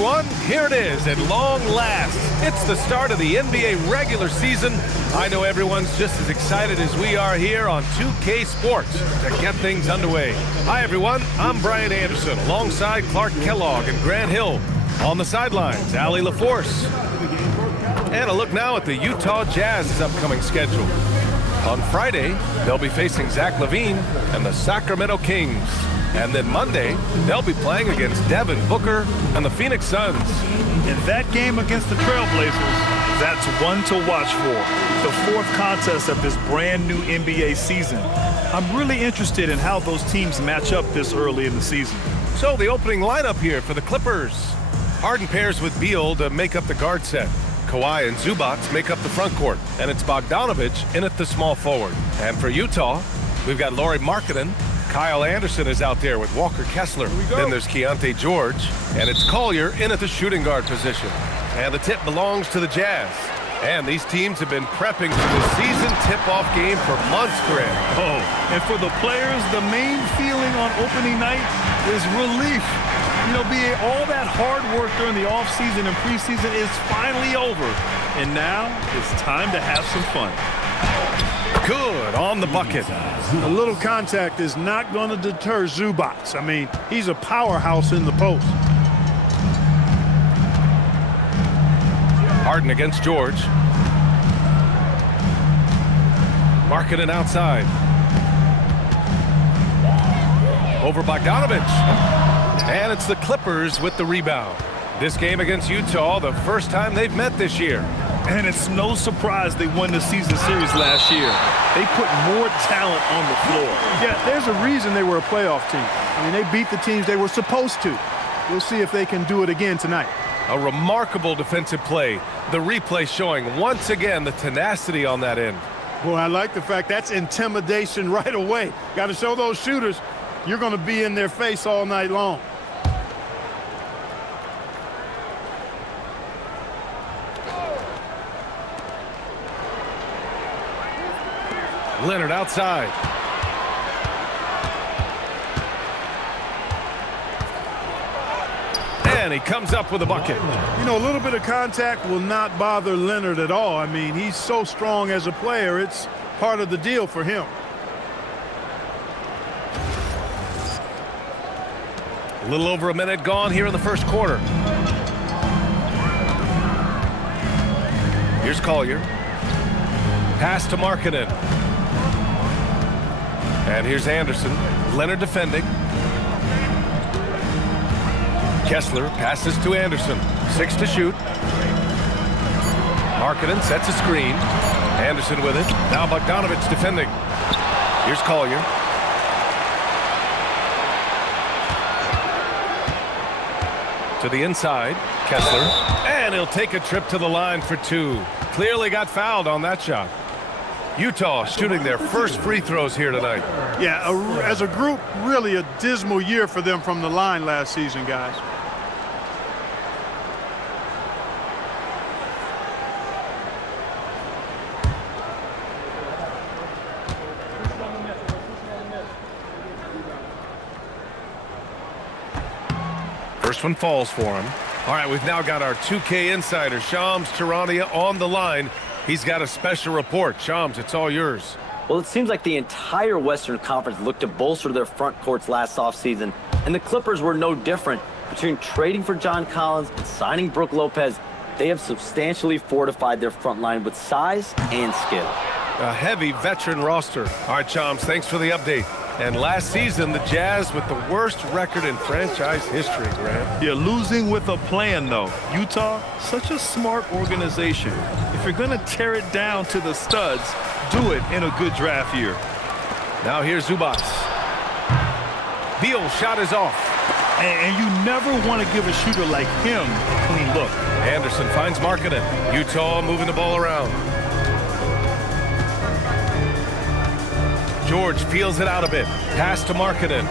everyone. Here it is at long last. It's the start of the NBA regular season. I know everyone's just as excited as we are here on 2K Sports to get things underway. Hi, everyone. I'm Brian Anderson alongside Clark Kellogg and Grant Hill. On the sidelines, Allie LaForce. And a look now at the Utah Jazz's upcoming schedule. On Friday, they'll be facing Zach LaVine and the Sacramento Kings. And then Monday, they'll be playing against Devin Booker and the Phoenix Suns. In that game against the Trailblazers, that's one to watch for. The fourth contest of this brand new NBA season. I'm really interested in how those teams match up this early in the season. So the opening lineup here for the Clippers. Harden pairs with Beal to make up the guard set. Kawhi and Zubac make up the front court. And it's Bogdanovic in at the small forward. And for Utah, we've got Lauri Markkanen. Kyle Anderson is out there with Walker Kessler. Then there's Keyonte George, and it's Collier in at the shooting guard position. And the tip belongs to the Jazz. And these teams have been prepping for the season tip-off game for months, Grant. Oh, and for the players, the main feeling on opening night is relief. You know, all that hard work during the offseason and preseason is finally over. And now it's time to have some fun. Good on the bucket. A little contact is not going to deter Zubac. I mean, he's a powerhouse in the post. Harden against George. Markkanen outside. Over Bogdanovic. And it's the Clippers with the rebound. This game against Utah, the first time they've met this year. And it's no surprise they won the season series last year. They put more talent on the floor. Yeah, there's a reason they were a playoff team. I mean, they beat the teams they were supposed to. We'll see if they can do it again tonight. A remarkable defensive play. The replay showing once again the tenacity on that end. Boy, I like the fact that's intimidation right away. Got to show those shooters you're going to be in their face all night long. Leonard outside. And he comes up with a bucket. You know, a little bit of contact will not bother Leonard at all. I mean, he's so strong as a player. It's part of the deal for him. A little over a minute gone here in the first quarter. Here's Collier. Pass to Markkanen. And here's Anderson. Leonard defending. Kessler passes to Anderson. 6 to shoot. Markkanen sets a screen. Anderson with it. Now Bogdanovic defending. Here's Collier. To the inside. Kessler. And he'll take a trip to the line for 2. Clearly got fouled on that shot. Utah shooting their first free throws here tonight. Yeah, as a group, really a dismal year for them from the line last season, guys. First one falls for him. All right, we've now got our 2K insider, Shams Charania, on the line. He's got a special report. Shams, it's all yours. Well, it seems like the entire Western Conference looked to bolster their front courts last offseason, and the Clippers were no different. Between trading for John Collins and signing Brook Lopez, they have substantially fortified their front line with size and skill. A heavy veteran roster. All right, Shams, thanks for the update. And last season, the Jazz with the worst record in franchise history, Grant. You're losing with a plan, though. Utah, such a smart organization. If you're going to tear it down to the studs, do it in a good draft year. Now here's Zubac. Beal shot is off. And you never want to give a shooter like him a clean look. Anderson finds Markkanen. Utah moving the ball around. George peels it out a bit. Pass to Markkanen.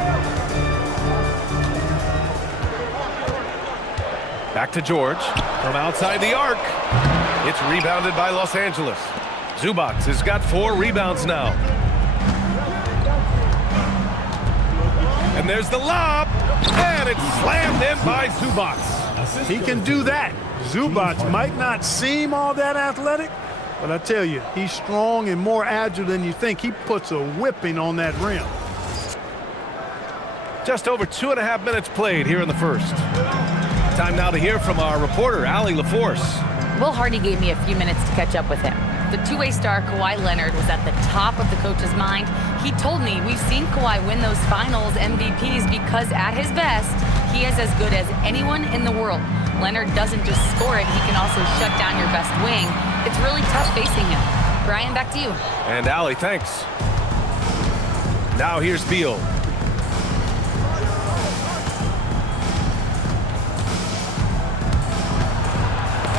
Back to George. From outside the arc. It's rebounded by Los Angeles. Zubac has got 4 rebounds now. And there's the lob. And it's slammed in by Zubac. He can do that. Zubac might not seem all that athletic, but I tell you, he's strong and more agile than you think. He puts a whipping on that rim. Just over 2.5 minutes played here in the first. Time now to hear from our reporter, Allie LaForce. Will Hardy gave me a few minutes to catch up with him. The two-way star Kawhi Leonard was at the top of the coach's mind. He told me we've seen Kawhi win those finals MVPs because at his best, he is as good as anyone in the world. Leonard doesn't just score it, he can also shut down your best wing. It's really tough facing him. Brian, back to you. And Allie, thanks. Now here's Beal.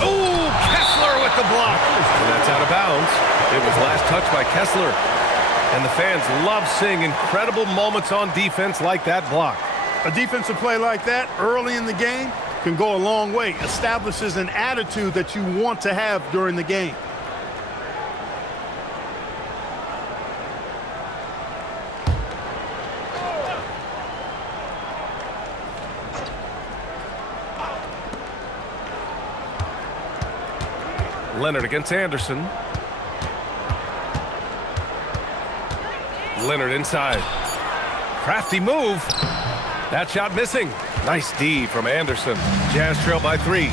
Oh, Kessler with the block. And that's out of bounds. It was last touched by Kessler. And the fans love seeing incredible moments on defense like that block. A defensive play like that early in the game can go a long way. Establishes an attitude that you want to have during the game. Leonard against Anderson. Leonard inside. Crafty move. That shot missing. Nice D from Anderson. Jazz trail by 3.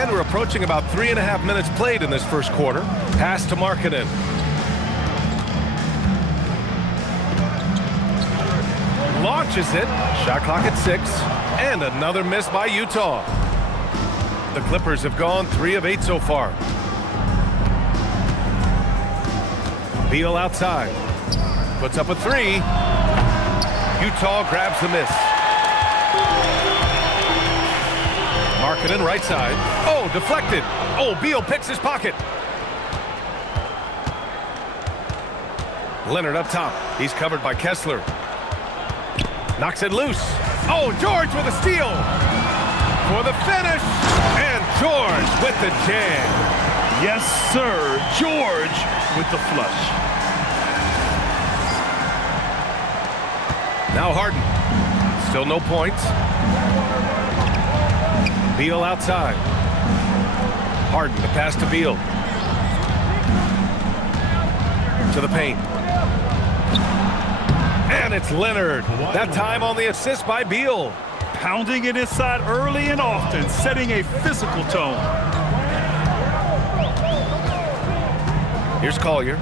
And we're approaching about 3.5 minutes played in this first quarter. Pass to Markkanen. Launches it. Shot clock at 6. And another miss by Utah. The Clippers have gone 3 of 8 so far. Beal outside. Puts up a 3. Utah grabs the miss. Markkanen right side. Oh, deflected. Oh, Beal picks his pocket. Leonard up top. He's covered by Kessler. Knocks it loose. Oh, George with a steal. For the finish. And George with the jam. Yes, sir. George with the flush. Now Harden. Still no points. Beal outside. Harden to pass to Beal. To the paint. And it's Leonard. That time on the assist by Beal. Pounding it inside early and often, setting a physical tone. Here's Collier.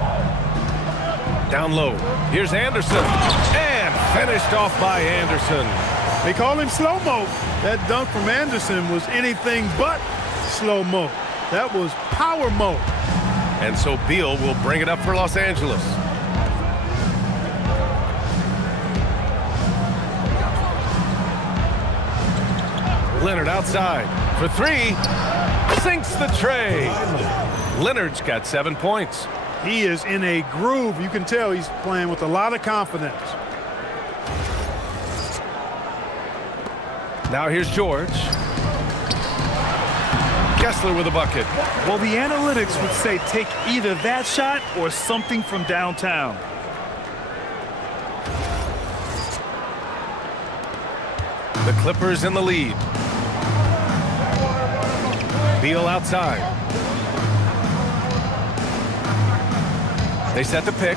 Down low. Here's Anderson. And finished off by Anderson. They call him slow-mo. That dunk from Anderson was anything but slow-mo. That was power mo. And so Beal will bring it up for Los Angeles. Leonard outside for 3. Sinks the tray. Leonard's got 7 points. He is in a groove. You can tell he's playing with a lot of confidence. Now here's George. Kessler with a bucket. Well, the analytics would say take either that shot or something from downtown. The Clippers in the lead. Beal outside. They set the pick.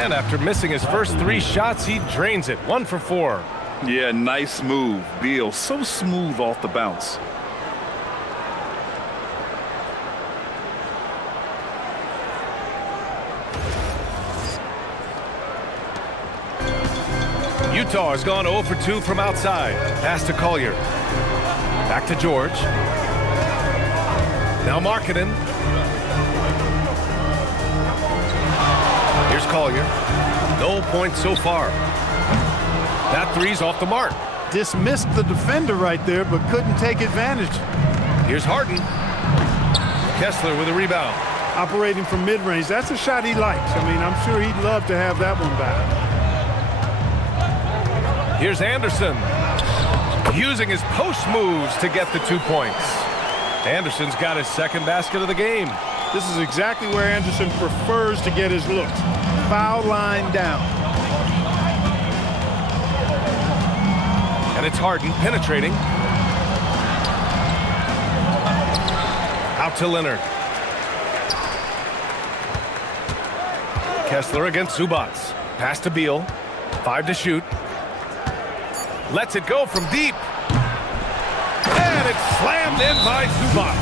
And after missing his first 3 shots, he drains it. 1 for 4. Yeah, nice move. Beal, so smooth off the bounce. Utah has gone 0 for 2 from outside. Pass to Collier. Back to George. Now Markkanen. Here's Collier. No points so far. That 3's off the mark. Dismissed the defender right there, but couldn't take advantage. Here's Harden. Kessler with a rebound. Operating from mid-range. That's a shot he likes. I mean, I'm sure he'd love to have that one back. Here's Anderson. Using his post moves to get the 2 points. Anderson's got his second basket of the game. This is exactly where Anderson prefers to get his looks. Foul line down. And it's Harden penetrating. Out to Leonard. Kessler against Zubac. Pass to Beal. 5 to shoot. Lets it go from deep. And it's slammed in by Zubac.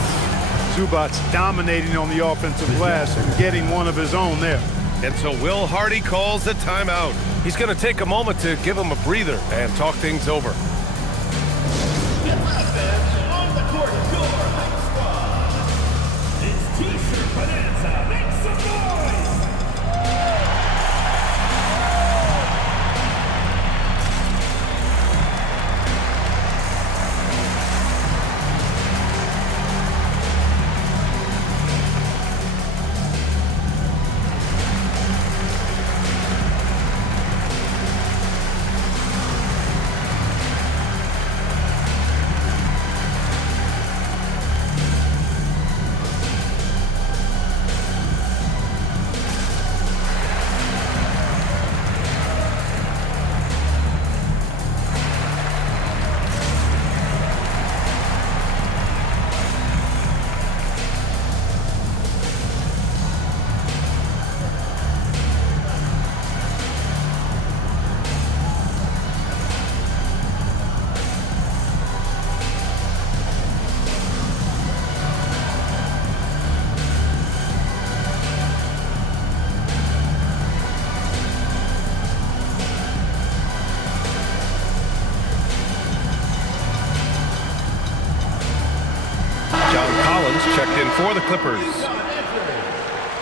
Zubac dominating on the offensive glass and getting one of his own there. And so Will Hardy calls a timeout. He's going to take a moment to give him a breather and talk things over. On the court, your high squad. It's T-shirt Bonanza. Make some noise. Checked in for the Clippers.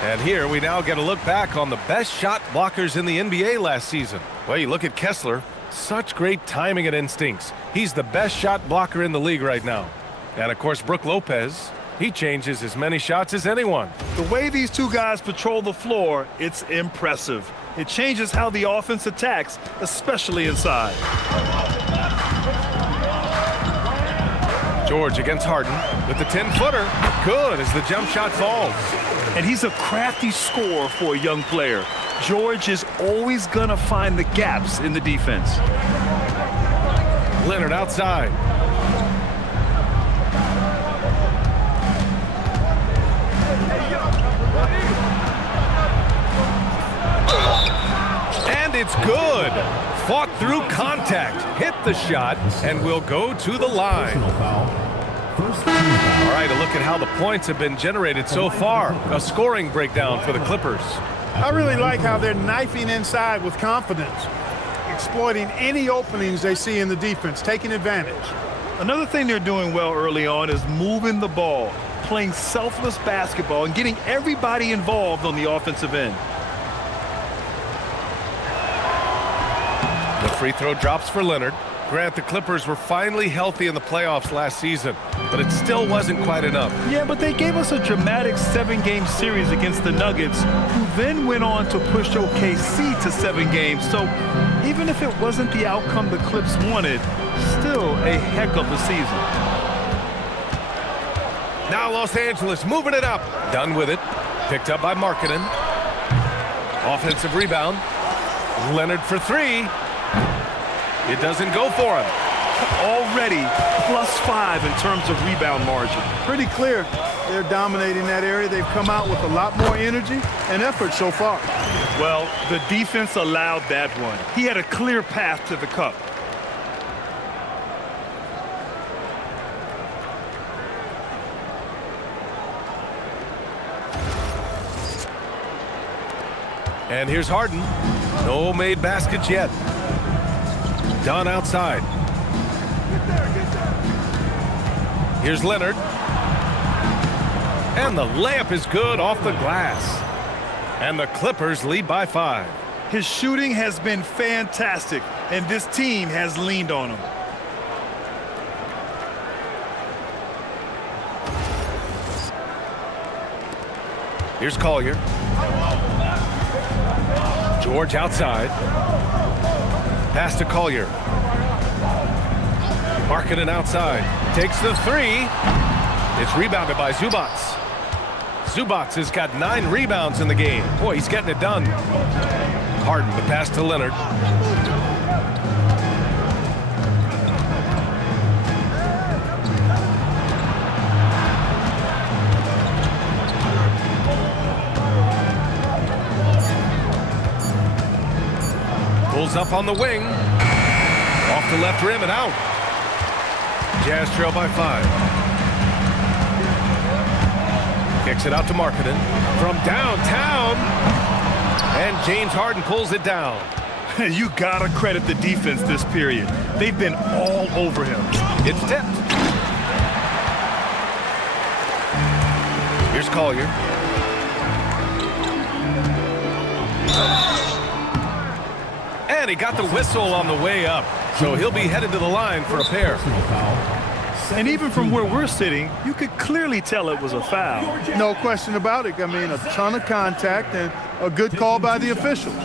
And here we now get a look back on the best shot blockers in the NBA last season. Well, you look at Kessler, such great timing and instincts. He's the best shot blocker in the league right now. And of course, Brook Lopez, he changes as many shots as anyone. The way these two guys patrol the floor, it's impressive. It changes how the offense attacks, especially inside. George against Harden with the 10-footer. Good as the jump shot falls. And he's a crafty scorer for a young player. George is always going to find the gaps in the defense. Leonard outside. And it's good. Fought through contact, hit the shot, and will go to the line. All right, a look at how the points have been generated so far. A scoring breakdown for the Clippers. I really like how they're knifing inside with confidence, exploiting any openings they see in the defense, taking advantage. Another thing they're doing well early on is moving the ball, playing selfless basketball, and getting everybody involved on the offensive end. The free throw drops for Leonard. Grant, the Clippers were finally healthy in the playoffs last season, but it still wasn't quite enough. Yeah, but they gave us a dramatic 7-game series against the Nuggets, who then went on to push OKC to 7 games. So even if it wasn't the outcome the Clips wanted, still a heck of a season. Now Los Angeles moving it up. Done with it. Picked up by Markkanen. Offensive rebound. Leonard for 3. It doesn't go for him. Already +5 in terms of rebound margin. Pretty clear they're dominating that area. They've come out with a lot more energy and effort so far. Well, the defense allowed that one. He had a clear path to the cup. And here's Harden. No made baskets yet. Done outside. Here's Leonard. And the layup is good off the glass. And the Clippers lead by 5. His shooting has been fantastic, and this team has leaned on him. Here's Collier. George outside. Pass to Collier. Markkanen outside. Takes the 3. It's rebounded by Zubac. Zubac has got 9 rebounds in the game. Boy, he's getting it done. Harden, the pass to Leonard. Pulls up on the wing. Off the left rim and out. Jazz trail by 5. Kicks it out to Markkanen from downtown. And James Harden pulls it down. You gotta credit the defense this period. They've been all over him. It's tipped. Here's Collier. And he got the whistle on the way up. So he'll be headed to the line for a pair. And even from where we're sitting, you could clearly tell it was a foul. No question about it. I mean, a ton of contact and a good call by the officials.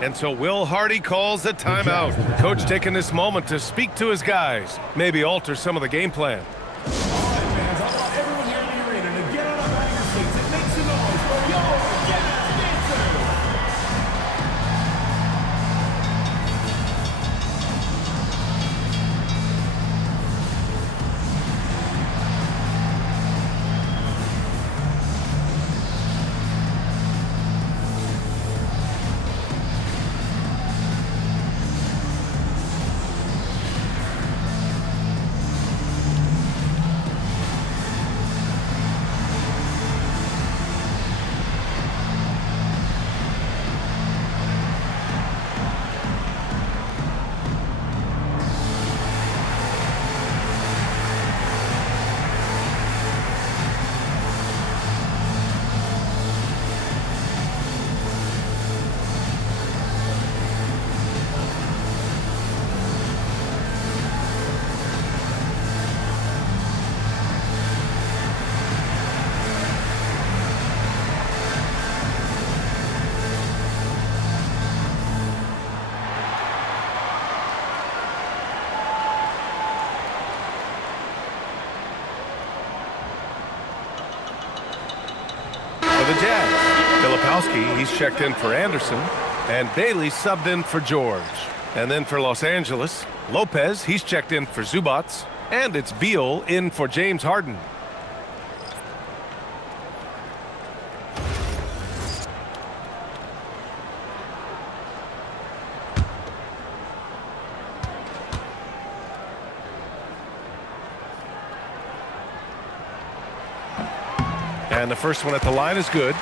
And so Will Hardy calls a timeout. Coach taking this moment to speak to his guys, maybe alter some of the game plan. All right, fans, I want everyone here in the arena to get on up out of your seats and make some noise for your Jazz dancers. The Jazz. Filipowski, he's checked in for Anderson, and Bailey subbed in for George. And then for Los Angeles, Lopez, he's checked in for Zubac, and it's Beal in for James Harden. And the first one at the line is good.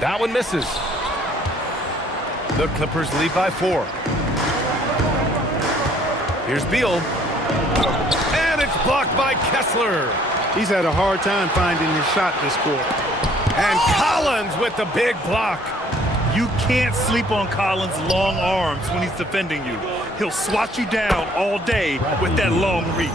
That one misses. The Clippers lead by 4. Here's Beal. And it's blocked by Kessler. He's had a hard time finding his shot this quarter. And Collins with the big block. You can't sleep on Collins' long arms when he's defending you. He'll swat you down all day with that long reach.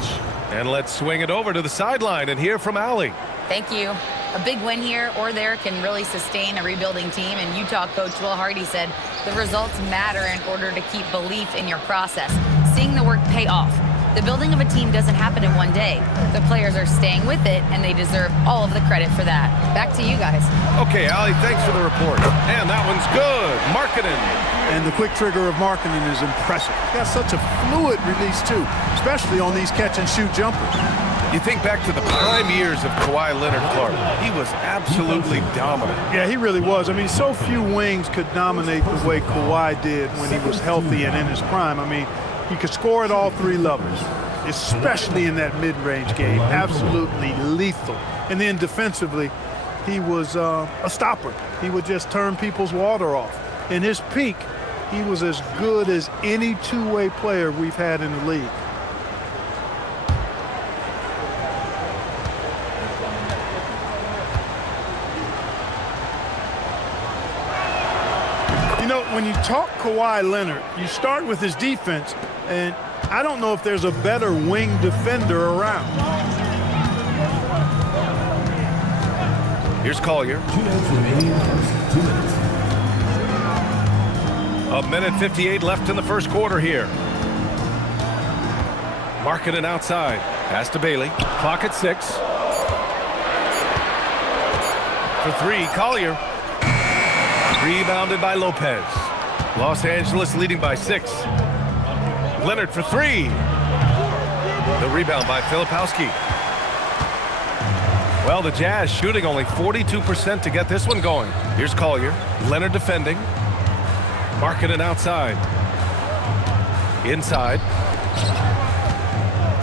And let's swing it over to the sideline and hear from Allie. Thank you. A big win here or there can really sustain a rebuilding team, and Utah coach Will Hardy said the results matter in order to keep belief in your process. Seeing the work pay off. The building of a team doesn't happen in one day. The players are staying with it, and they deserve all of the credit for that. Back to you guys. Okay, Allie, thanks for the report. And that one's good. Markkanen. And the quick trigger of Markkanen is impressive. He's got such a fluid release, too, especially on these catch-and-shoot jumpers. You think back to the prime years of Kawhi Leonard, Clark. He was absolutely dominant. Yeah, he really was. I mean, so few wings could dominate the way Kawhi did when he was healthy and in his prime. I mean, he could score at all 3 levels, especially in that mid-range game. Absolutely lethal. And then defensively, he was a stopper. He would just turn people's water off. In his peak, he was as good as any two-way player we've had in the league. You know, when you talk Kawhi Leonard, you start with his defense, and I don't know if there's a better wing defender around. Here's Collier. 2 minutes remaining in the first. 2 minutes. A minute 58 left in the first quarter here. Markkanen outside. Pass to Bailey. Clock at 6. For 3, Collier. Rebounded by Lopez. Los Angeles leading by 6. Leonard for 3. The rebound by Filipowski. Well, the Jazz shooting only 42% to get this one going. Here's Collier. Leonard defending. Markkanen outside. Inside.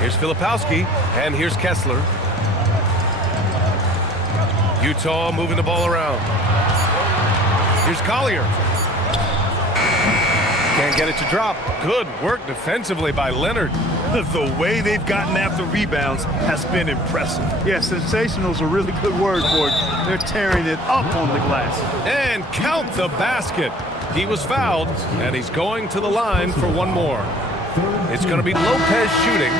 Here's Filipowski, and here's Kessler. Utah moving the ball around. Here's Collier. Can't get it to drop. Good work defensively by Leonard. The way they've gotten after rebounds has been impressive. Yeah, sensational is a really good word for it. They're tearing it up on the glass. And count the basket. He was fouled, and he's going to the line for one more. It's going to be Lopez shooting.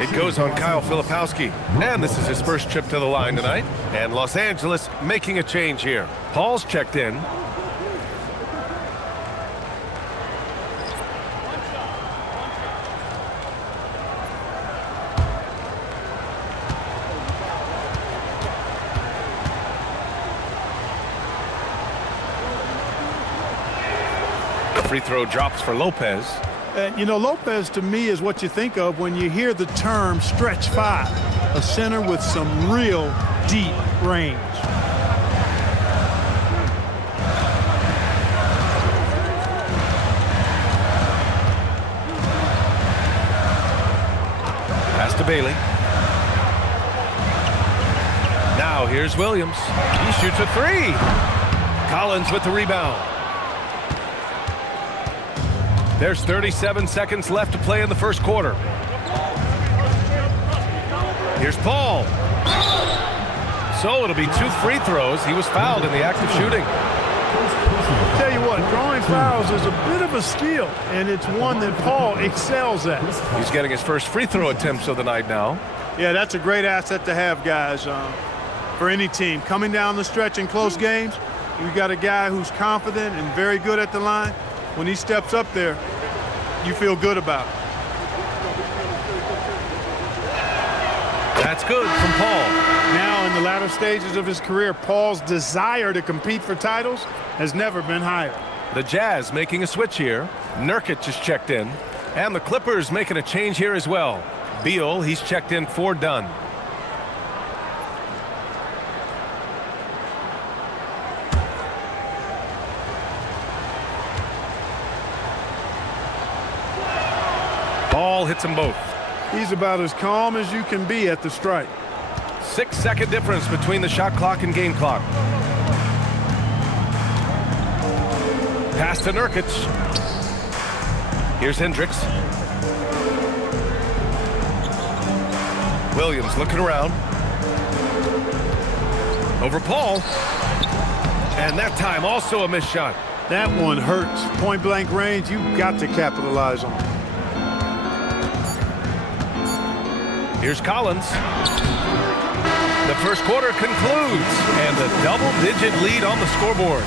It goes on Kyle Filipowski. And this is his first trip to the line tonight. And Los Angeles making a change here. Paul's checked in. Free throw drops for Lopez. You know, Lopez to me is what you think of when you hear the term stretch 5, a center with some real deep range. Pass to Bailey. Now here's Williams. He shoots a 3. Collins with the rebound. There's 37 seconds left to play in the first quarter. Here's Paul. So it'll be 2 free throws. He was fouled in the act of shooting. I'll tell you what, drawing fouls is a bit of a skill, and it's one that Paul excels at. He's getting his first free throw attempts of the night now. Yeah, that's a great asset to have, guys, for any team. Coming down the stretch in close games, you've got a guy who's confident and very good at the line. When he steps up there, you feel good about it. That's good from Paul. Now in the latter stages of his career, Paul's desire to compete for titles has never been higher. The Jazz making a switch here. Nurkic is checked in. And the Clippers making a change here as well. Beal, he's checked in for Dunn. Ball hits them both. He's about as calm as you can be at the strike. 6-second difference between the shot clock and game clock. Pass to Nurkic. Here's Hendricks. Williams looking around. Over Paul. And that time also a missed shot. That one hurts. Point blank range, you've got to capitalize on it. Here's Collins. The first quarter concludes, and a double-digit lead on the scoreboard.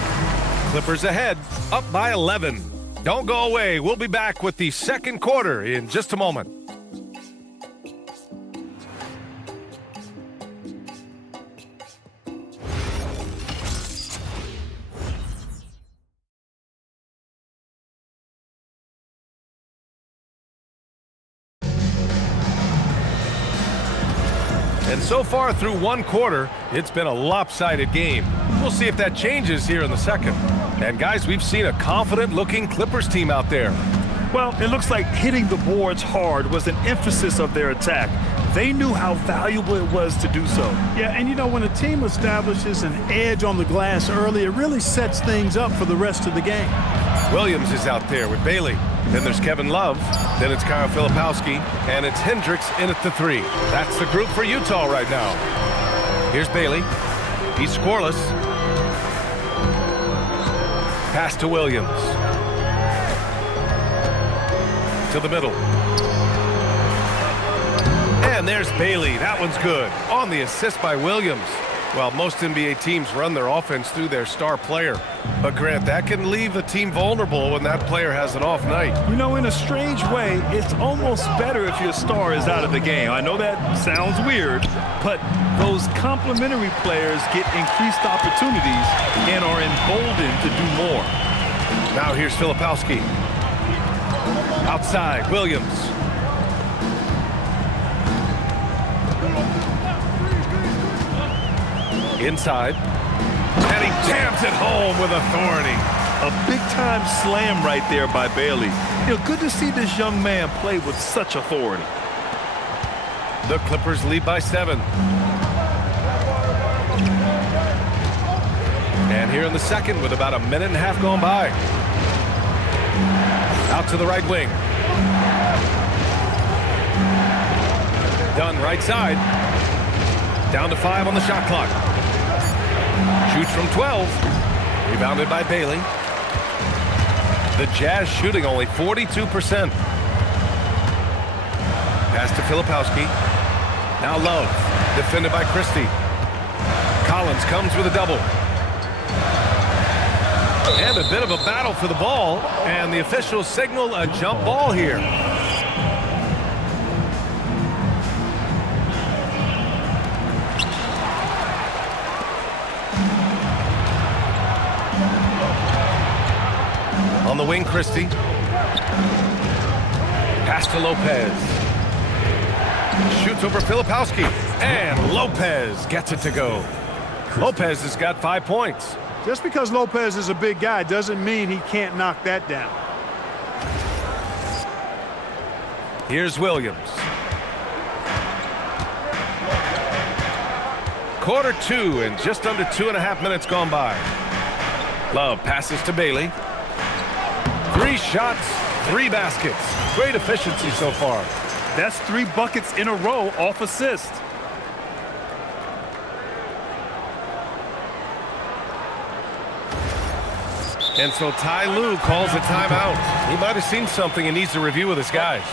Clippers ahead, up by 11. Don't go away. We'll be back with the second quarter in just a moment. And so far through one quarter, it's been a lopsided game. We'll see if that changes here in the second. And guys, we've seen a confident-looking Clippers team out there. Well, it looks like hitting the boards hard was an emphasis of their attack. They knew how valuable it was to do so. Yeah, and you know, when a team establishes an edge on the glass early, it really sets things up for the rest of the game. Williams is out there with Bailey. Then there's Kevin Love. Then it's Kyle Filipowski. And it's Hendricks in at the 3. That's the group for Utah right now. Here's Bailey. He's scoreless. Pass to Williams. To the middle. And there's Bailey. That one's good. On the assist by Williams. Well, most NBA teams run their offense through their star player. But, Grant, that can leave a team vulnerable when that player has an off night. You know, in a strange way, it's almost better if your star is out of the game. I know that sounds weird, but those complementary players get increased opportunities and are emboldened to do more. Now here's Filipowski. Outside, Williams. Inside. And he jams it home with authority. A big-time slam right there by Bailey. You know, good to see this young man play with such authority. The Clippers lead by 7. And here in the second with about a minute and a half gone by. Out to the right wing. Dunn right side. Down to 5 on the shot clock. Shoots from 12. Rebounded by Bailey. The Jazz shooting only 42%. Pass to Filipowski. Now Love. Defended by Christie. Collins comes with a double. And a bit of a battle for the ball. And the officials signal a jump ball here. On the wing, Christie. Pass to Lopez. Shoots over Filipowski. And Lopez gets it to go. Lopez has got 5 points. Just because Lopez is a big guy doesn't mean he can't knock that down. Here's Williams. Quarter 2 and just under 2.5 minutes gone by. Love passes to Bailey. 3 shots, 3 baskets. Great efficiency so far. That's 3 buckets in a row off assist. And so Ty Lue calls a timeout. He might have seen something and needs to review with his guys.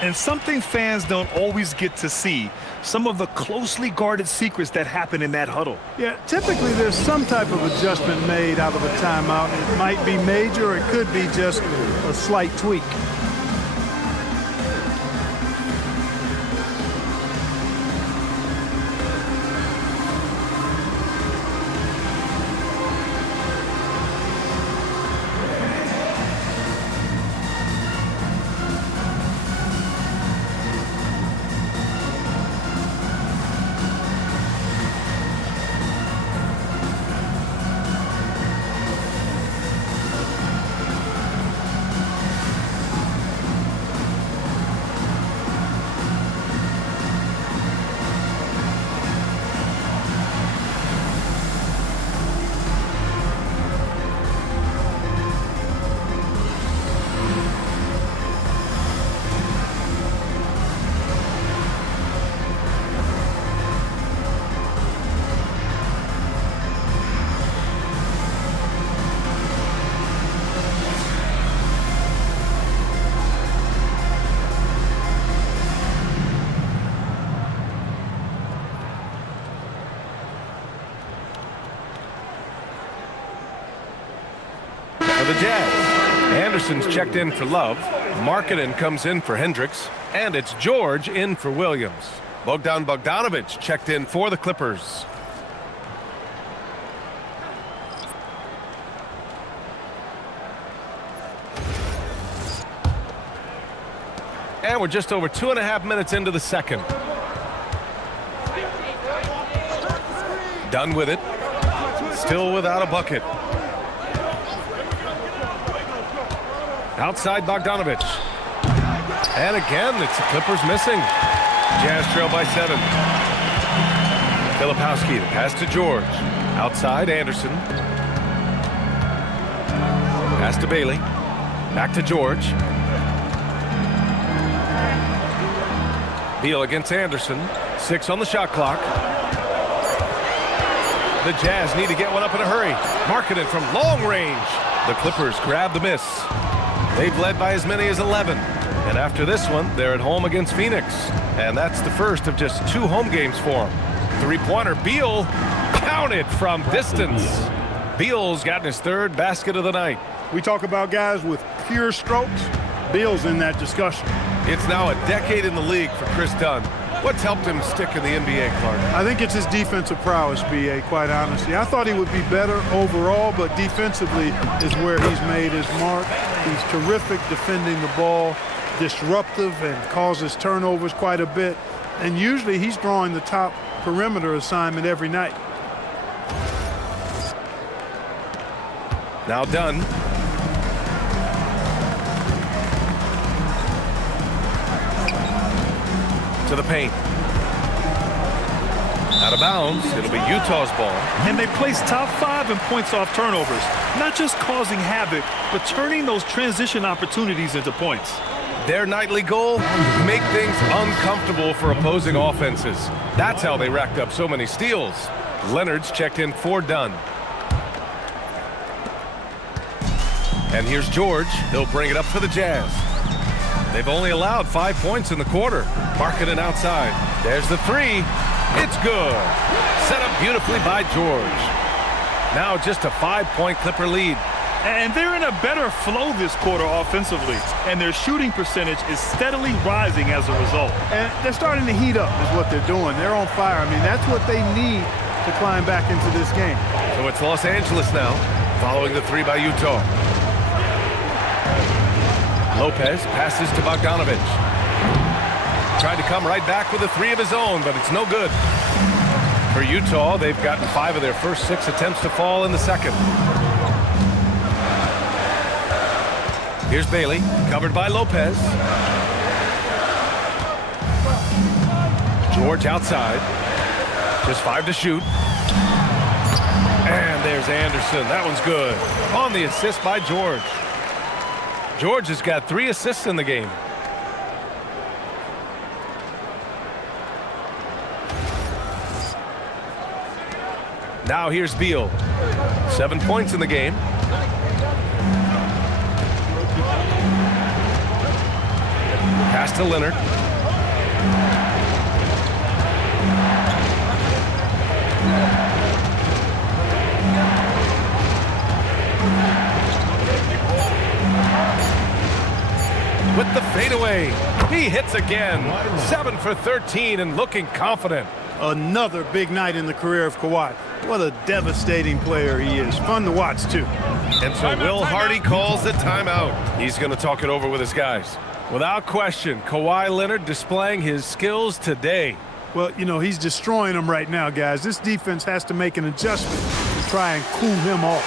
And something fans don't always get to see, some of the closely guarded secrets that happen in that huddle. Yeah, typically there's some type of adjustment made out of a timeout. It might be major, or it could be just a slight tweak. For the Jazz, Anderson's checked in for Love. Markkanen comes in for Hendricks. And it's George in for Williams. Bogdanović checked in for the Clippers. And we're just over 2.5 minutes into the second. Done with it. Still without a bucket. Outside Bogdanović. And again, it's the Clippers missing. Jazz trail by 7. Filipowski, the pass to George. Outside, Anderson. Pass to Bailey. Back to George. Beal against Anderson. 6 on the shot clock. The Jazz need to get one up in a hurry. Markkanen from long range. The Clippers grab the miss. They've led by as many as 11. And after this one, they're at home against Phoenix. And that's the first of just 2 home games for them. Three-pointer, Beal, counted from distance. Beal's gotten his 3rd basket of the night. We talk about guys with pure strokes. Beal's in that discussion. It's now a decade in the league for Chris Dunn. What's helped him stick in the NBA, Clark? I think it's his defensive prowess, B.A., quite honestly. I thought he would be better overall, but defensively is where he's made his mark. He's terrific defending the ball, disruptive, and causes turnovers quite a bit. And usually he's drawing the top perimeter assignment every night. Now Dunn. To the paint. Out of bounds. It'll be Utah's ball. And they place top 5 in points off turnovers. Not just causing havoc, but turning those transition opportunities into points. Their nightly goal, make things uncomfortable for opposing offenses. That's how they racked up so many steals. Leonard's checked in for Dunn. And here's George. He'll bring it up for the Jazz. They've only allowed 5 points in the quarter. Markkanen outside. There's the 3. It's good. Set up beautifully by George. Now just a 5-point Clipper lead. And they're in a better flow this quarter offensively. And their shooting percentage is steadily rising as a result. And they're starting to heat up is what they're doing. They're on fire. I mean, that's what they need to climb back into this game. So it's Los Angeles now, following the 3 by Utah. Lopez passes to Bogdanovich. Tried to come right back with a 3 of his own, but it's no good. For Utah, they've gotten 5 of their first 6 attempts to fall in the second. Here's Bailey, covered by Lopez. George outside. Just 5 to shoot. And there's Anderson. That one's good. On the assist by George. George has got 3 assists in the game. Now here's Beal. 7 points in the game. Pass to Leonard. With the fadeaway, he hits again. 7 for 13 and looking confident. Another big night in the career of Kawhi. What a devastating player he is. Fun to watch, too. And so Will Hardy calls the timeout. He's going to talk it over with his guys. Without question, Kawhi Leonard displaying his skills today. Well, you know, he's destroying them right now, guys. This defense has to make an adjustment to try and cool him off.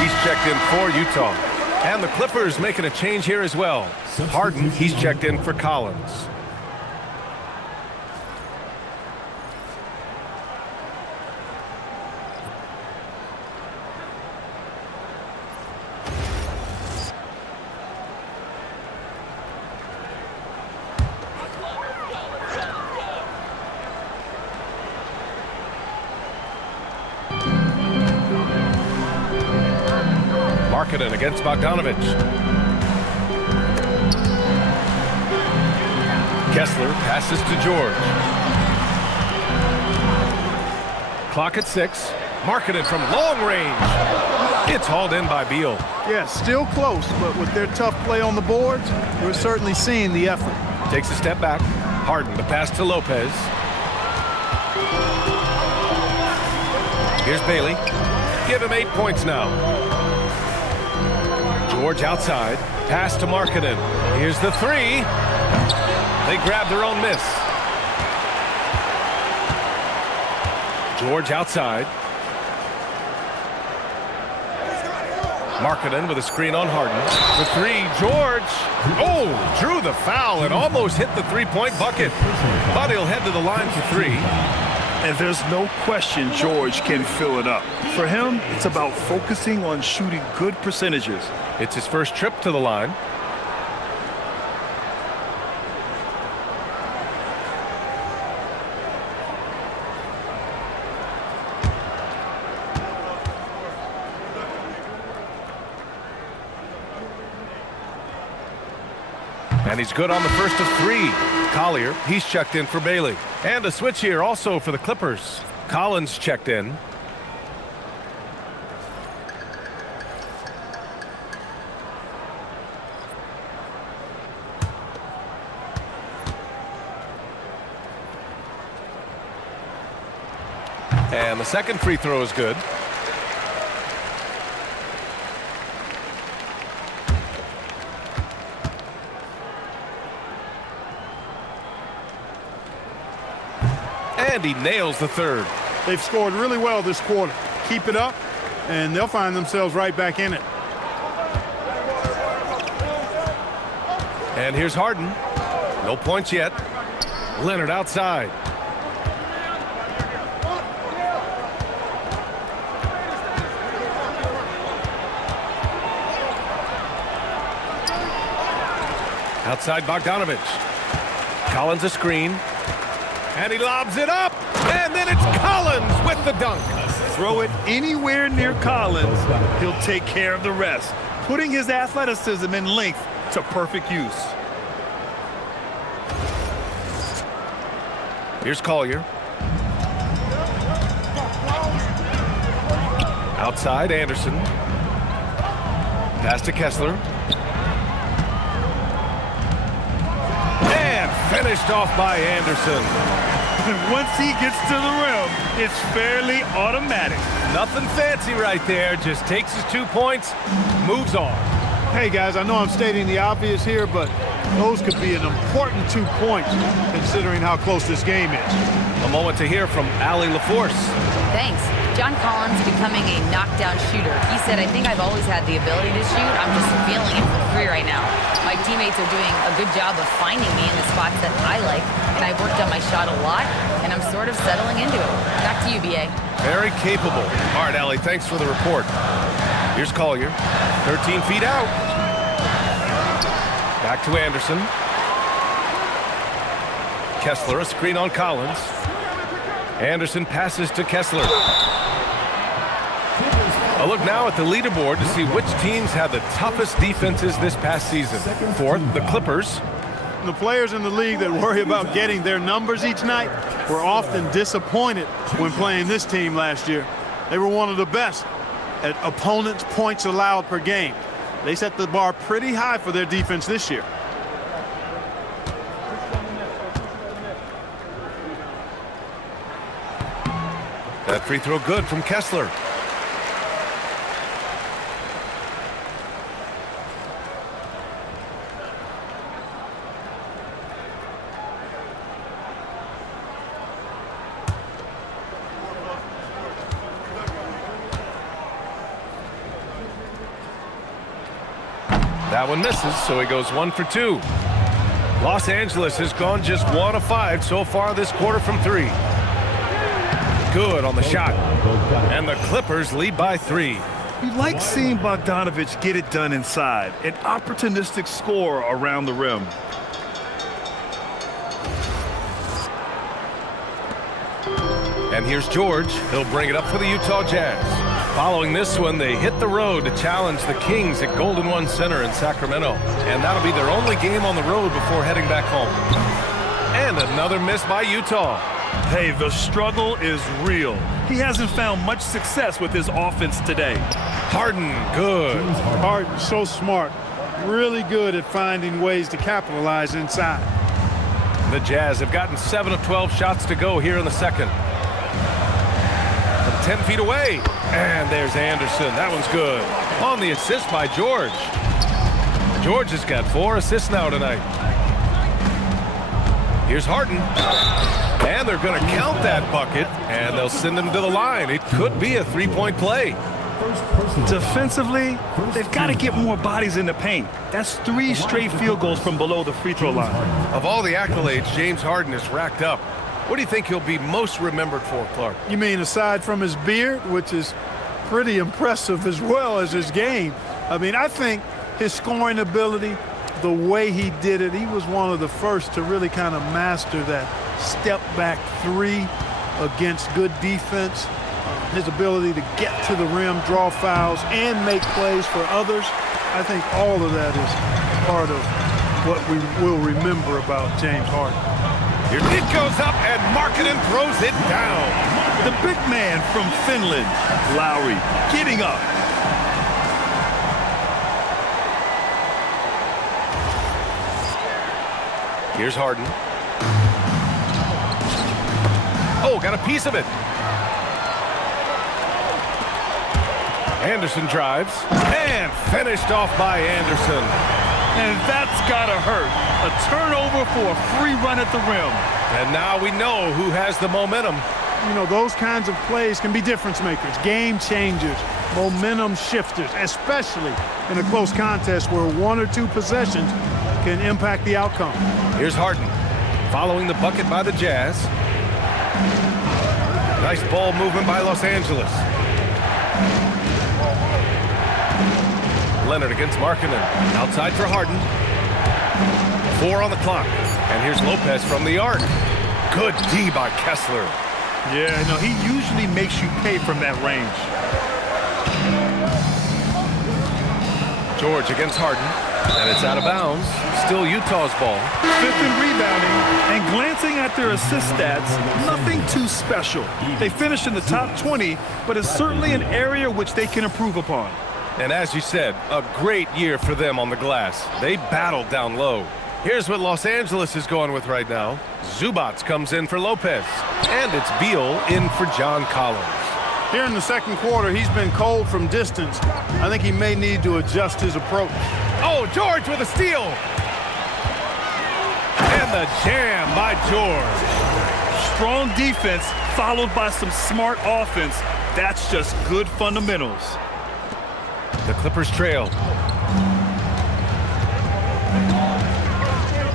He's checked in for Utah. And the Clippers making a change here as well. Harden, he's checked in for Collins. Markkanen against Bogdanovic. Kessler passes to George. Clock at 6. Markkanen from long range. It's hauled in by Beal. Yeah, still close, but with their tough play on the boards, we're certainly seeing the effort. Takes a step back. Harden, the pass to Lopez. Here's Bailey. Give him 8 points now. George outside. Pass to Markkanen. Here's the 3. They grab their own miss. George outside. Markkanen with a screen on Harden. The 3, George. Oh, drew the foul and almost hit the three-point bucket. But he'll head to the line for 3. And there's no question George can fill it up. For him, it's about focusing on shooting good percentages. It's his first trip to the line. And he's good on the first of 3. Collier, he's checked in for Bailey. And a switch here also for the Clippers. Collins checked in. And the second free throw is good. And he nails the third. They've scored really well this quarter. Keep it up, and they'll find themselves right back in it. And here's Harden. No points yet. Leonard outside. Outside Bogdanovic. Collins a screen. And he lobs it up. And then it's Collins with the dunk. Throw it anywhere near Collins, he'll take care of the rest, putting his athleticism and length to perfect use. Here's Collier. Outside Anderson. Pass to Kessler. Finished off by Anderson. Once he gets to the rim, it's fairly automatic. Nothing fancy right there. Just takes his 2 points, moves on. Hey, guys, I know I'm stating the obvious here, but those could be an important 2 points considering how close this game is. A moment to hear from Allie LaForce. Thanks. John Collins becoming a knockdown shooter. He said, I think I've always had the ability to shoot. I'm just feeling it for 3 right now. My teammates are doing a good job of finding me in the spots that I like, and I've worked on my shot a lot, and I'm sort of settling into it. Back to you, B.A. Very capable. All right, Allie, thanks for the report. Here's Collier. 13 feet out. Back to Anderson. Kessler, a screen on Collins. Anderson passes to Kessler. A look now at the leaderboard to see which teams had the toughest defenses this past season. Fourth, the Clippers. The players in the league that worry about getting their numbers each night were often disappointed when playing this team last year. They were one of the best at opponents' points allowed per game. They set the bar pretty high for their defense this year. That free throw good from Kessler. That one misses, so he goes 1 for 2. Los Angeles has gone just 1 of 5 so far this quarter from 3. Good on the shot. And the Clippers lead by 3. We like seeing Bogdanovic get it done inside, an opportunistic scorer around the rim. And here's George. He'll bring it up for the Utah Jazz. Following this one, they hit the road to challenge the Kings at Golden One Center in Sacramento. And that'll be their only game on the road before heading back home. And another miss by Utah. Hey, the struggle is real. He hasn't found much success with his offense today. Harden, good. Harden, so smart. Really good at finding ways to capitalize inside. The Jazz have gotten 7 of 12 shots to go here in the second. From 10 feet away. And there's Anderson. That one's good. On the assist by George. George has got 4 assists now tonight. Here's Harden. And they're going to count that bucket. And they'll send him to the line. It could be a three-point play. Defensively, they've got to get more bodies in the paint. That's 3 straight field goals from below the free throw line. Of all the accolades James Harden has racked up, what do you think he'll be most remembered for, Clark? You mean aside from his beard, which is pretty impressive, as well as his game? I mean, I think his scoring ability, the way he did it, he was one of the first to really kind of master that step-back 3 against good defense. His ability to get to the rim, draw fouls, and make plays for others. I think all of that is part of what we will remember about James Harden. Here it goes up, and Markkanen throws it down. The big man from Finland, Lauri, getting up. Here's Harden. Oh, got a piece of it. Anderson drives, and finished off by Anderson. And that's got to hurt. A turnover for a free run at the rim. And now we know who has the momentum. You know, those kinds of plays can be difference makers, game changers, momentum shifters, especially in a close contest where 1 or 2 possessions can impact the outcome. Here's Harden, following the bucket by the Jazz. Nice ball movement by Los Angeles. Leonard against Markkanen. Outside for Harden. 4 on the clock. And here's Lopez from the arc. Good D by Kessler. Yeah, no, he usually makes you pay from that range. George against Harden. And it's out of bounds. Still Utah's ball. 5th in rebounding. And glancing at their assist stats, nothing too special. They finished in the top 20, but it's certainly an area which they can improve upon. And as you said, a great year for them on the glass. They battled down low. Here's what Los Angeles is going with right now. Zubac comes in for Lopez. And it's Beal in for John Collins. Here in the second quarter, he's been cold from distance. I think he may need to adjust his approach. Oh, George with a steal. And the jam by George. Strong defense followed by some smart offense. That's just good fundamentals. The Clippers trail.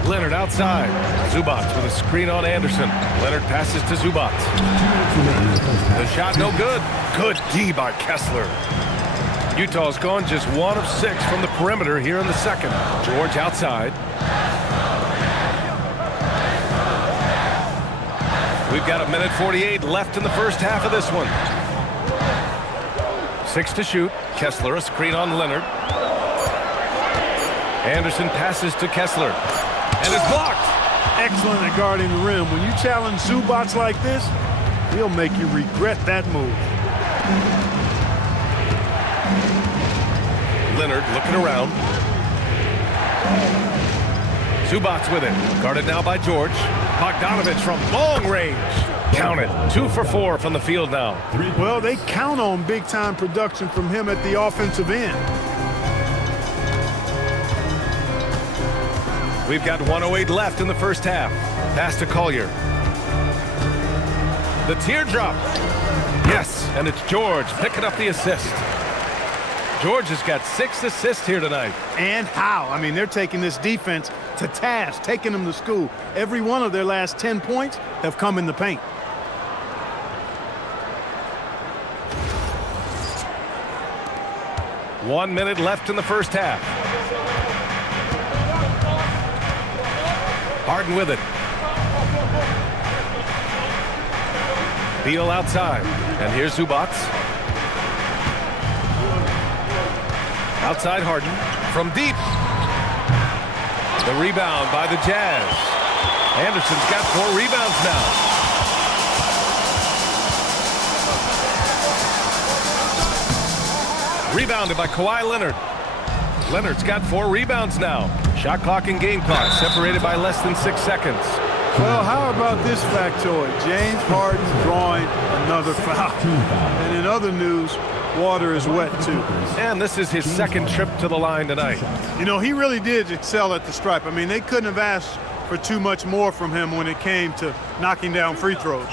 Leonard outside. Zubac with a screen on Anderson. Leonard passes to Zubac. The shot no good. Good D by Kessler. Utah's gone just 1 of 6 from the perimeter here in the second. George outside. We've got 1:48 left in the first half of this one. 6 to shoot. Kessler, a screen on Leonard. Anderson passes to Kessler. And it's blocked. Excellent at guarding the rim. When you challenge Zubac like this, he'll make you regret that move. Leonard looking around. Zubac with it. Guarded now by George. Bogdanovich from long range. Count it. 2 for 4 from the field now. Well, they count on big-time production from him at the offensive end. We've got 1:08 left in the first half. Pass to Collier. The teardrop. Yes, and it's George picking up the assist. George has got 6 assists here tonight. And how? I mean, they're taking this defense to task, taking them to school. Every one of their last 10 points have come in the paint. One minute left in the first half. Harden with it. Beal outside. And here's Zubac. Outside Harden from deep. The rebound by the Jazz. Anderson's got 4 rebounds now. Rebounded by Kawhi Leonard. Leonard's got 4 rebounds now. Shot clock and game clock separated by less than 6 seconds. Well, how about this factoid? James Harden drawing another foul. And in other news, water is wet too. And this is his 2nd trip to the line tonight. You know, he really did excel at the stripe. I mean, they couldn't have asked for too much more from him when it came to knocking down free throws.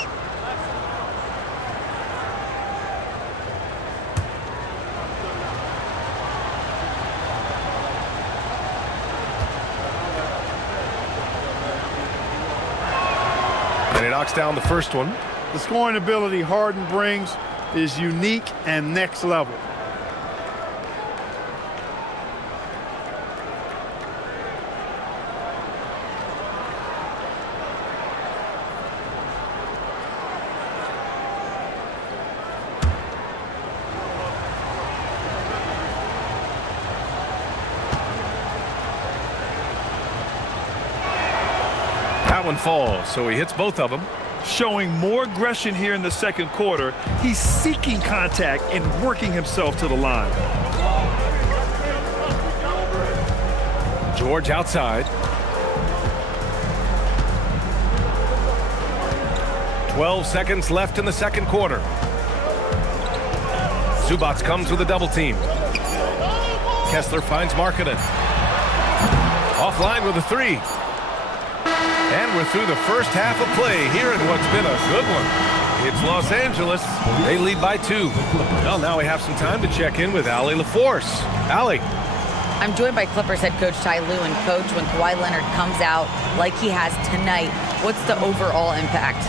And he knocks down the first one. The scoring ability Harden brings is unique and next level. That one falls, so he hits both of them. Showing more aggression here in the 2nd quarter. He's seeking contact and working himself to the line. George outside. 12 seconds left in the 2nd quarter. Zubac comes with a double team. Kessler finds Markkanen. Offline with a 3. And we're through the first half of play here in what's been a good one. It's Los Angeles. They lead by 2. Well, now we have some time to check in with Allie LaForce. Allie. I'm joined by Clippers head coach Ty Lue. And coach, when Kawhi Leonard comes out like he has tonight, what's the overall impact?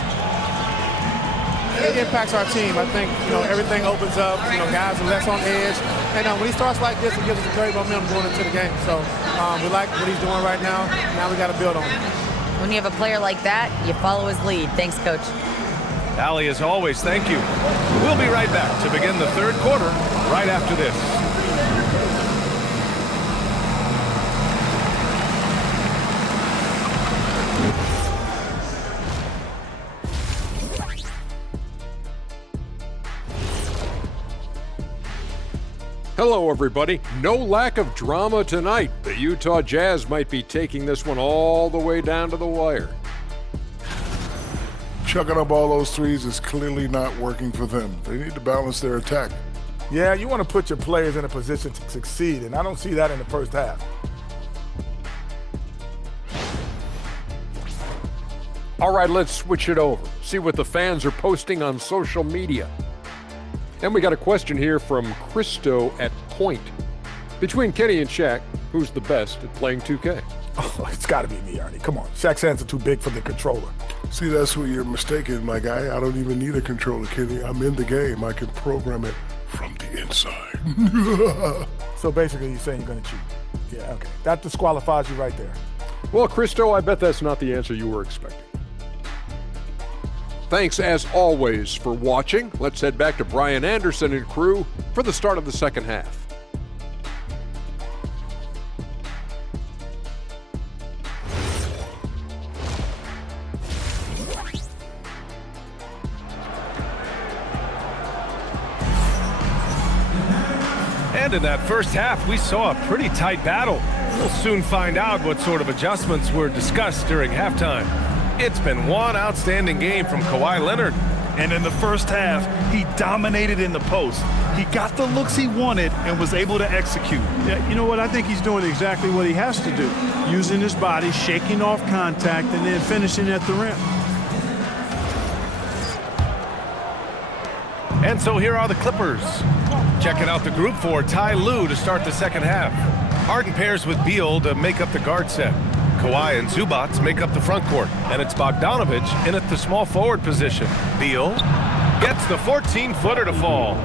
It impacts our team. I think, everything opens up. Guys are less on edge. And when he starts like this, it gives us a great momentum going into the game. So we like what he's doing right now. Now we got to build on it. When you have a player like that, you follow his lead. Thanks, coach. Allie, as always, thank you. We'll be right back to begin the 3rd quarter right after this. Hello, everybody. No lack of drama tonight. The Utah Jazz might be taking this one all the way down to the wire. Chucking up all those threes is clearly not working for them. They need to balance their attack. Yeah, you want to put your players in a position to succeed, and I don't see that in the first half. All right, let's switch it over. See what the fans are posting on social media. And we got a question here from Christo at Point. Between Kenny and Shaq, who's the best at playing 2K? Oh, it's got to be me, Ernie. Come on. Shaq's hands are too big for the controller. See, that's where you're mistaken, my guy. I don't even need a controller, Kenny. I'm in the game. I can program it from the inside. So basically, you're saying you're going to cheat. Yeah, okay. That disqualifies you right there. Well, Christo, I bet that's not the answer you were expecting. Thanks, as always, for watching. Let's head back to Brian Anderson and crew for the start of the 2nd half. And in that first half, we saw a pretty tight battle. We'll soon find out what sort of adjustments were discussed during halftime. It's been one outstanding game from Kawhi Leonard. And in the first half, he dominated in the post. He got the looks he wanted and was able to execute. Yeah, you know what? I think he's doing exactly what he has to do. Using his body, shaking off contact, and then finishing at the rim. And so here are the Clippers. Checking out the group for Ty Lue to start the 2nd half. Harden pairs with Beal to make up the guard set. Kawhi and Zubac make up the front court, and it's Bogdanović in at the small forward position. Beal gets the 14-footer to fall.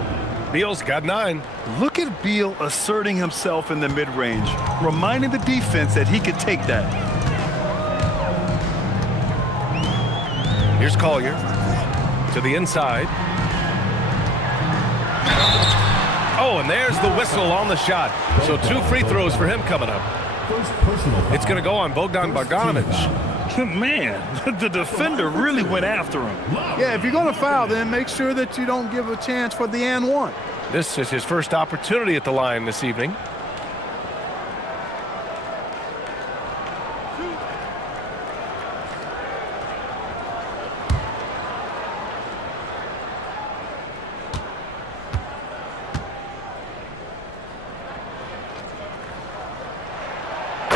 Beal's got 9. Look at Beal asserting himself in the mid-range, reminding the defense that he could take that. Here's Collier to the inside. Oh, and there's the whistle on the shot. So 2 free throws for him coming up. It's going to go on Bogdan Bogdanovic. Man, the defender really went after him. Yeah, if you're going to foul, then make sure that you don't give a chance for the and one. This is his first opportunity at the line this evening.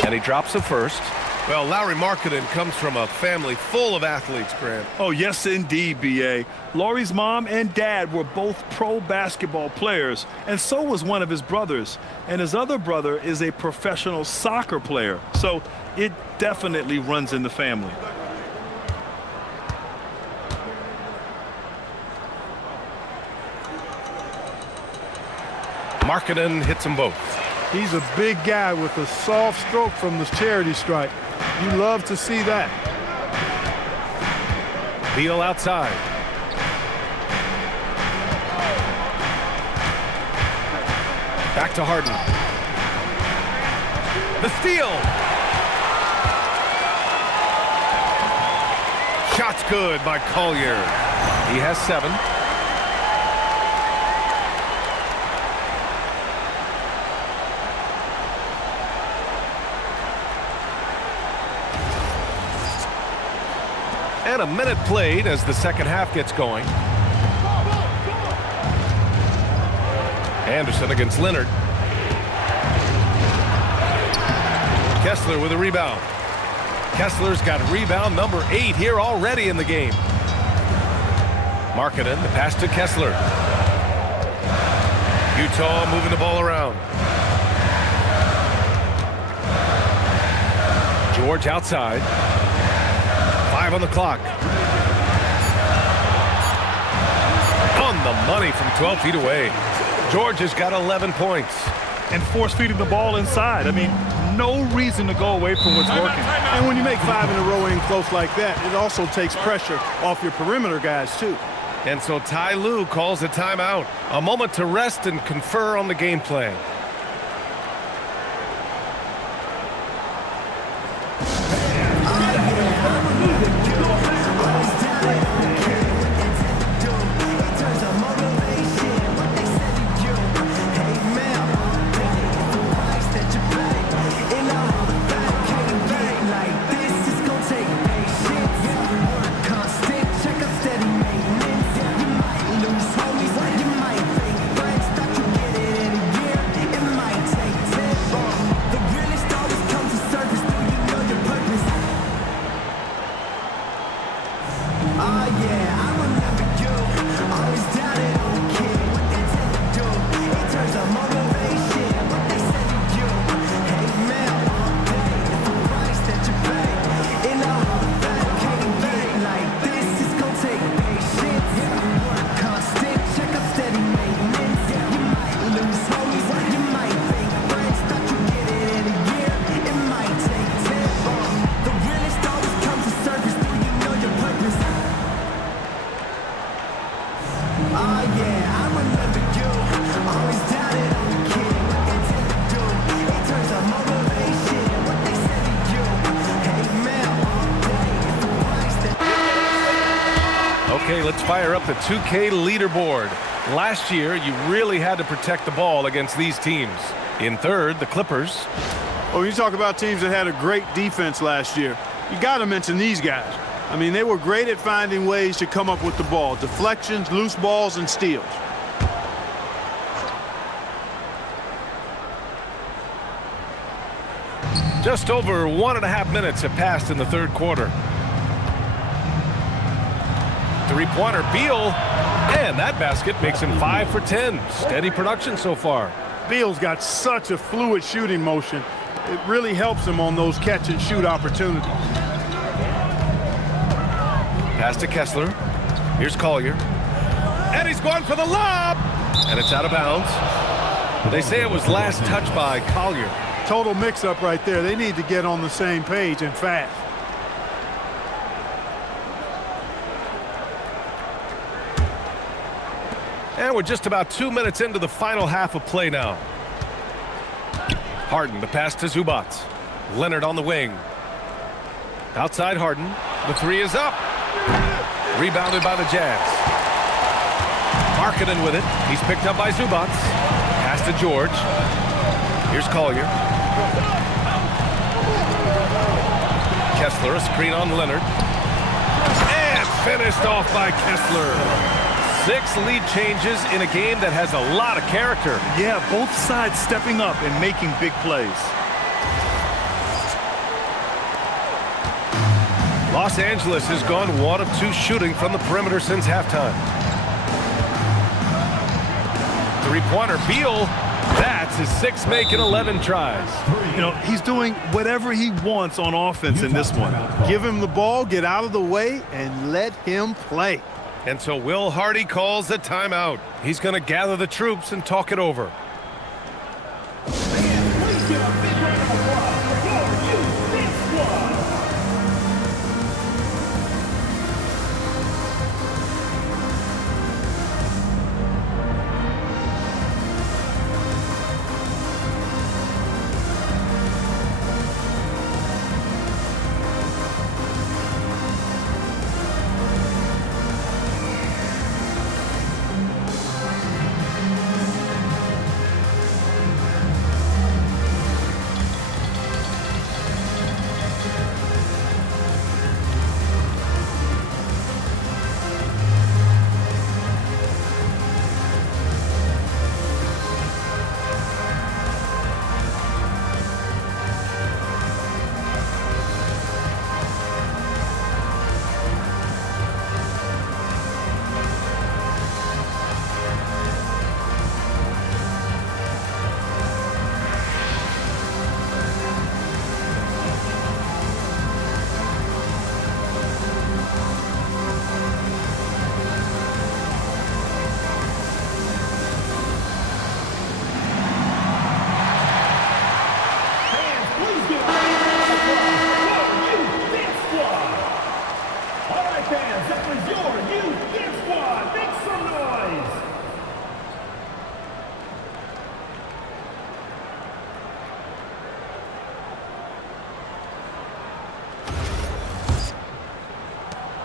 And he drops the first. Well, Lauri Markkanen comes from a family full of athletes, Grant. Oh, yes, indeed, B.A. Lauri's mom and dad were both pro basketball players, and so was one of his brothers. And his other brother is a professional soccer player. So it definitely runs in the family. Markkanen hits them both. He's a big guy with a soft stroke from the charity stripe. You love to see that. Beal outside. Back to Harden. The steal. Shot's good by Collier. He has 7. And a minute played as the second half gets going. Anderson against Leonard. Kessler with a rebound. Kessler's got rebound number 8 here already in the game. Markkanen, the pass to Kessler. Utah moving the ball around. George outside. 5 on the clock. On the money from 12 feet away. George has got 11 points. And force feeding the ball inside. I mean, no reason to go away from what's working. And when you make 5 in a row in close like that, it also takes pressure off your perimeter guys, too. And so Ty Lue calls a timeout. A moment to rest and confer on the game plan. Okay, let's fire up the 2K leaderboard. Last year, you really had to protect the ball against these teams. In third, the Clippers. Well, you talk about teams that had a great defense last year. You got to mention these guys. I mean, they were great at finding ways to come up with the ball. Deflections, loose balls, and steals. Just over 1.5 minutes have passed in the third quarter. Three-pointer, Beal, and that basket makes him 5 for 10. Steady production so far. Beal's got such a fluid shooting motion. It really helps him on those catch-and-shoot opportunities. Pass to Kessler. Here's Collier. And he's going for the lob! And it's out of bounds. They say it was last touched by Collier. Total mix-up right there. They need to get on the same page and fast. And we're just about 2 minutes into the final half of play now. Harden, the pass to Zubac. Leonard on the wing. Outside Harden. The three is up. Rebounded by the Jazz. Markkanen with it. He's picked up by Zubac. Pass to George. Here's Collier. Kessler, a screen on Leonard. And finished off by Kessler. 6 lead changes in a game that has a lot of character. Yeah, both sides stepping up and making big plays. Los Angeles has gone 1 of 2 shooting from the perimeter since halftime. Three-pointer, Beal. That's his 6th make in 11 tries. You know, he's doing whatever he wants on offense in this one. Give him the ball, get out of the way, and let him play. And so Will Hardy calls the timeout. He's going to gather the troops and talk it over. Please give a big round of applause for your youth big squad.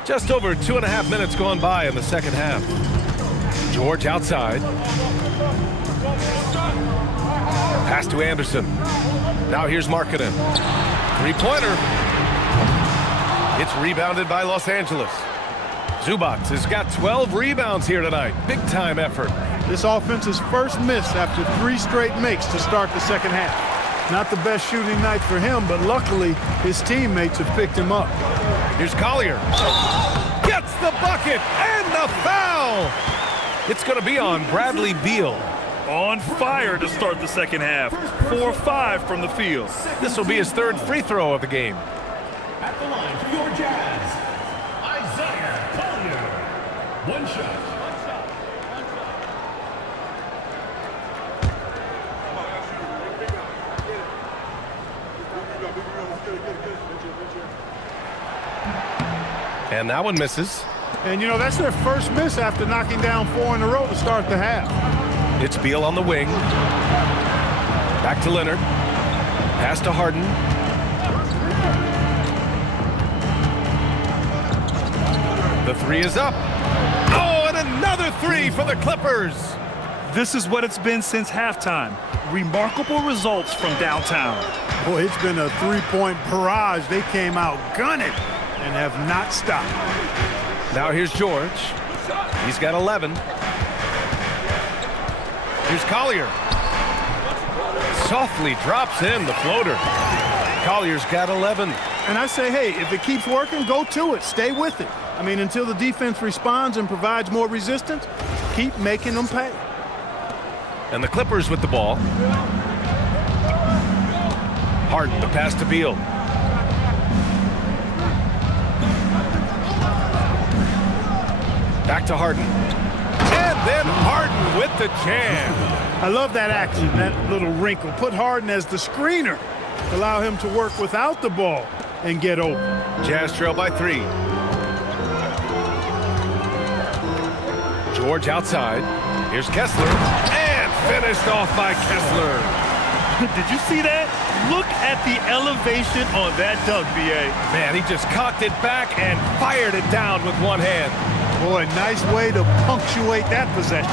Just over 2.5 minutes gone by in the second half. George outside. Pass to Anderson. Now here's Markkanen. Three-pointer. It's rebounded by Los Angeles. Zubac has got 12 rebounds here tonight. Big-time effort. This offense's first miss after 3 straight makes to start the second half. Not the best shooting night for him, but luckily his teammates have picked him up. Here's Collier. Gets the bucket and the foul. It's going to be on Bradley Beal. On fire to start the second half. 4-5 from the field. This will be his 3rd free throw of the game. At the line for your Jazz, Isaiah Collier. One shot. And that one misses. And, you know, that's their first miss after knocking down 4 in a row to start the half. It's Beal on the wing. Back to Leonard. Pass to Harden. The three is up. Oh, and another 3 for the Clippers. This is what it's been since halftime. Remarkable results from downtown. Boy, it's been a 3-point barrage. They came out gunning and have not stopped. Now here's George. He's got 11. Here's Collier. Softly drops in the floater. Collier's got 11. And I say, hey, if it keeps working, go to it. Stay with it. I mean, until the defense responds and provides more resistance, keep making them pay. And the Clippers with the ball. Harden, the pass to Beal. Back to Harden. And then Harden with the jam. I love that action, that little wrinkle. Put Harden as the screener. Allow him to work without the ball and get open. Jazz trail by 3. George outside. Here's Kessler, and finished off by Kessler. Did you see that? Look at the elevation on that dunk, B.A. Man, he just cocked it back and fired it down with one hand. Boy, nice way to punctuate that possession.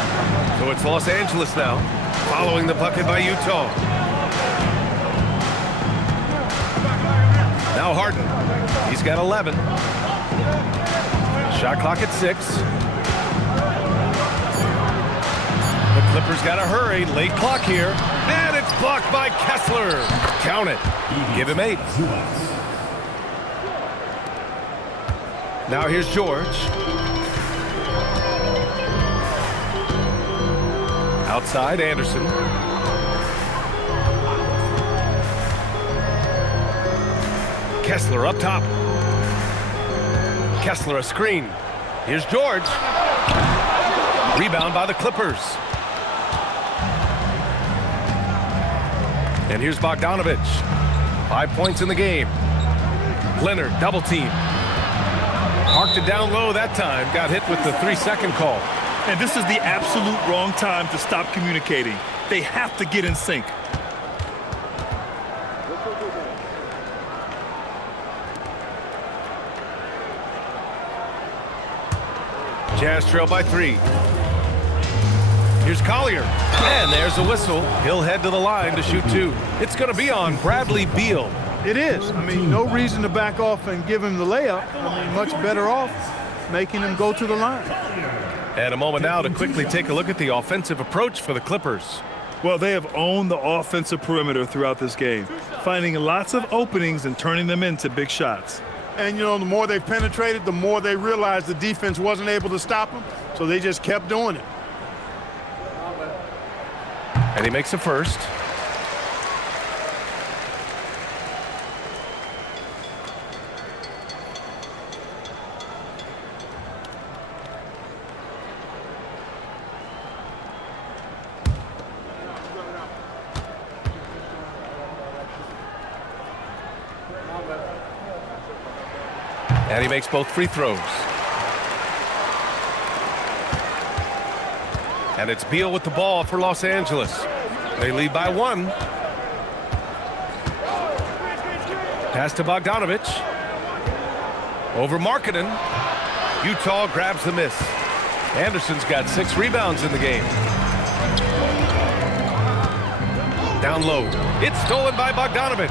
So it's Los Angeles now, following the bucket by Utah. Now Harden. He's got 11. Shot clock at 6. The Clippers got to hurry. Late clock here. And it's blocked by Kessler. Count it. Give him 8. Now here's George. Outside, Anderson. Kessler up top. Kessler a screen. Here's George. Rebound by the Clippers. And here's Bogdanovich. 5 points in the game. Leonard double team. Marked it down low that time. Got hit with the 3-second call. And this is the absolute wrong time to stop communicating. They have to get in sync. Jazz trail by 3. Here's Collier. And there's a whistle. He'll head to the line to shoot 2. It's going to be on Bradley Beal. It is. I mean, no reason to back off and give him the layup. I mean, much better off making him go to the line. And a moment now to quickly take a look at the offensive approach for the Clippers. Well, they have owned the offensive perimeter throughout this game, finding lots of openings and turning them into big shots. And, you know, the more they penetrated, the more they realized the defense wasn't able to stop them, so they just kept doing it. And he makes a first. And he makes both free throws. And it's Beal with the ball for Los Angeles. They lead by 1. Pass to Bogdanovich. Over Markkanen. Utah grabs the miss. Anderson's got 6 rebounds in the game. Down low. It's stolen by Bogdanovich.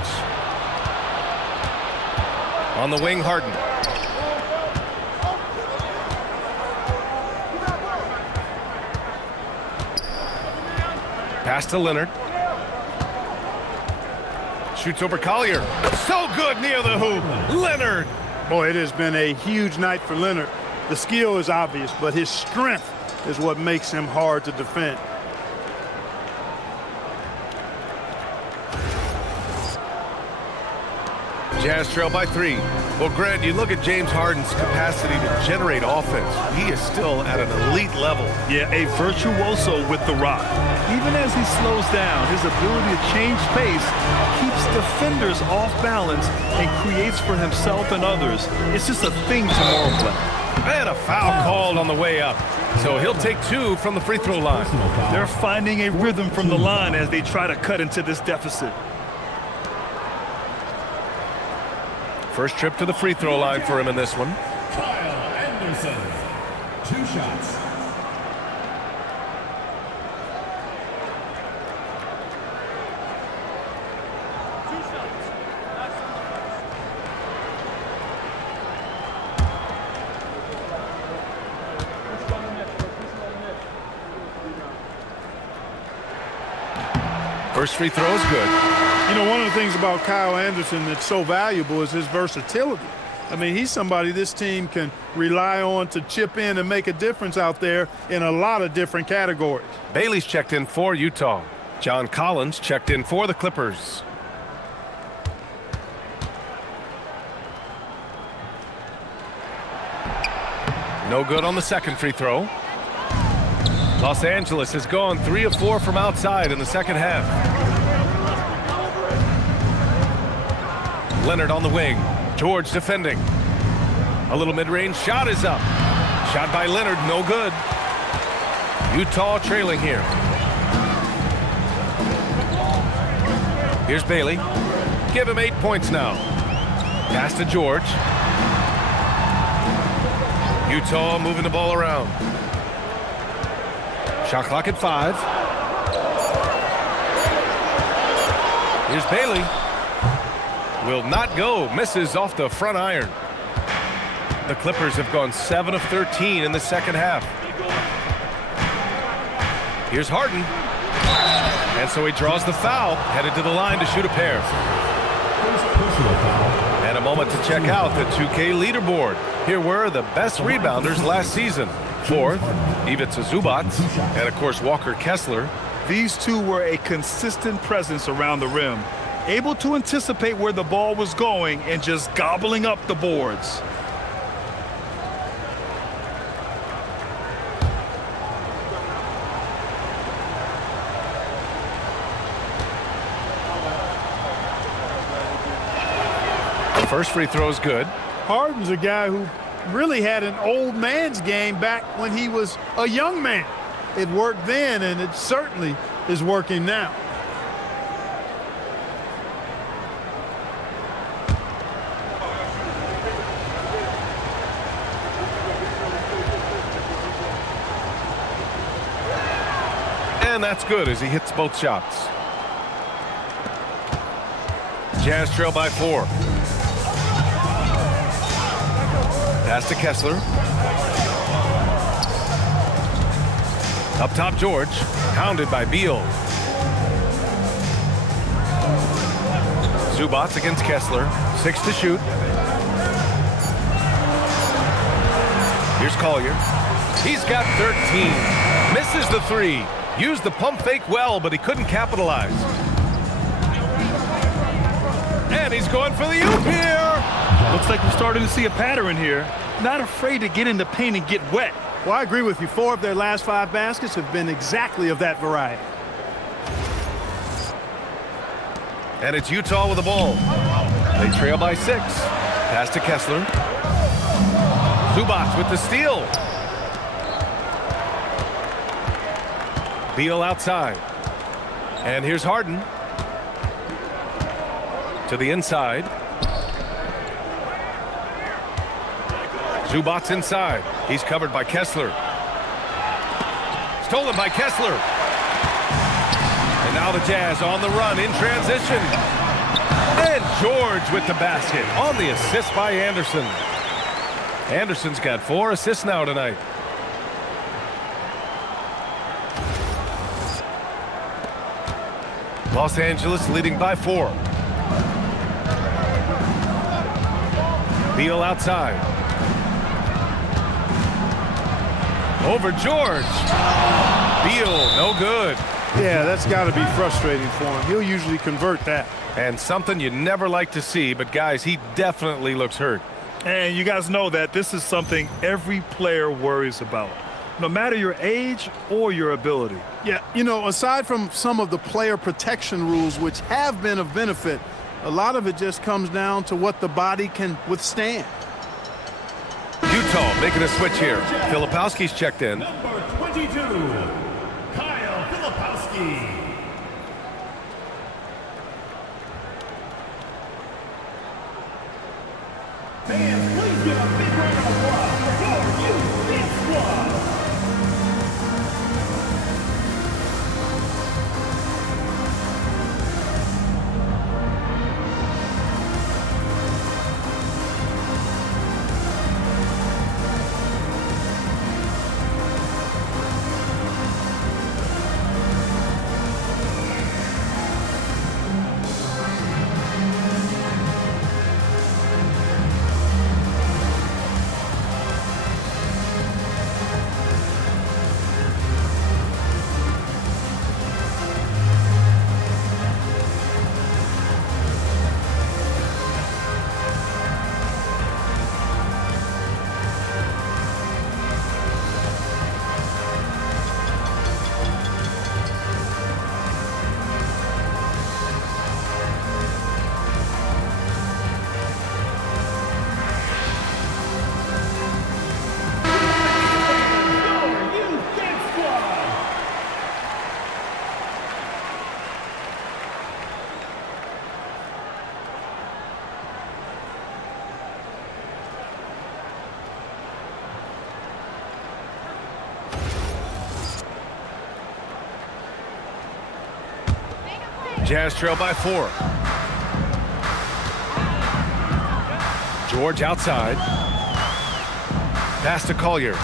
On the wing, Harden. Pass to Leonard. Shoots over Collier. So good near the hoop. Leonard. Boy, it has been a huge night for Leonard. The skill is obvious, but his strength is what makes him hard to defend. Jazz trail by 3. Well, Grant, you look at James Harden's capacity to generate offense. He is still at an elite level. Yeah, a virtuoso with the rock. Even as he slows down, his ability to change pace keeps defenders off balance and creates for himself and others. It's just a thing tomorrow play. And a foul called on the way up. So he'll take 2 from the free throw line. They're finding a rhythm from the line as they try to cut into this deficit. First trip to the free throw line for him in this one. Kyle Anderson, 2 shots. First free throw is good. You know, one of the things about Kyle Anderson that's so valuable is his versatility. I mean, he's somebody this team can rely on to chip in and make a difference out there in a lot of different categories. Bailey's checked in for Utah. John Collins checked in for the Clippers. No good on the second free throw. Los Angeles has gone 3 of 4 from outside in the second half. Leonard on the wing. George defending. A little mid-range shot is up. Shot by Leonard, no good. Utah trailing here. Here's Bailey. Give him 8 points now. Pass to George. Utah moving the ball around. Shot clock at 5. Here's Bailey. Will not go. Misses off the front iron. The Clippers have gone 7 of 13 in the second half. Here's Harden. And so he draws the foul, headed to the line to shoot a pair. And a moment to check out the 2K leaderboard. Here were the best rebounders last season. 4th, Ivica Zubac, and of course Walker Kessler. These two were a consistent presence around the rim, able to anticipate where the ball was going and just gobbling up the boards. The first free throw is good. Harden's a guy who really had an old man's game back when he was a young man. It worked then, and it certainly is working now. And that's good as he hits both shots. Jazz trail by 4. Pass to Kessler. Up top, George. Hounded by Beal. Zubac against Kessler. 6 to shoot. Here's Collier. He's got 13. Misses the 3. Used the pump fake well, but he couldn't capitalize. And he's going for the oop here. Looks like we're starting to see a pattern here. Not afraid to get in the paint and get wet. Well, I agree with you. 4 of their last 5 baskets have been exactly of that variety. And it's Utah with the ball. They trail by 6. Pass to Kessler. Zubac with the steal. Beal outside. And here's Harden. To the inside. Zubac inside. He's covered by Kessler. Stolen by Kessler. And now the Jazz on the run in transition. And George with the basket on the assist by Anderson. Anderson's got 4 assists now tonight. Los Angeles leading by 4. Beal outside. Over George. Beal, no good. Yeah, that's got to be frustrating for him. He'll usually convert that. And something you never like to see, but guys, he definitely looks hurt. And you guys know that this is something every player worries about, no matter your age or your ability. Yeah, you know, aside from some of the player protection rules, which have been of benefit, a lot of it just comes down to what the body can withstand. Utah making a switch here. Filipowski's checked in. Number 22, Kyle Filipowski. Fans, please give a big round of applause for your youth squad. Jazz trail by 4. George outside. Pass to Collier.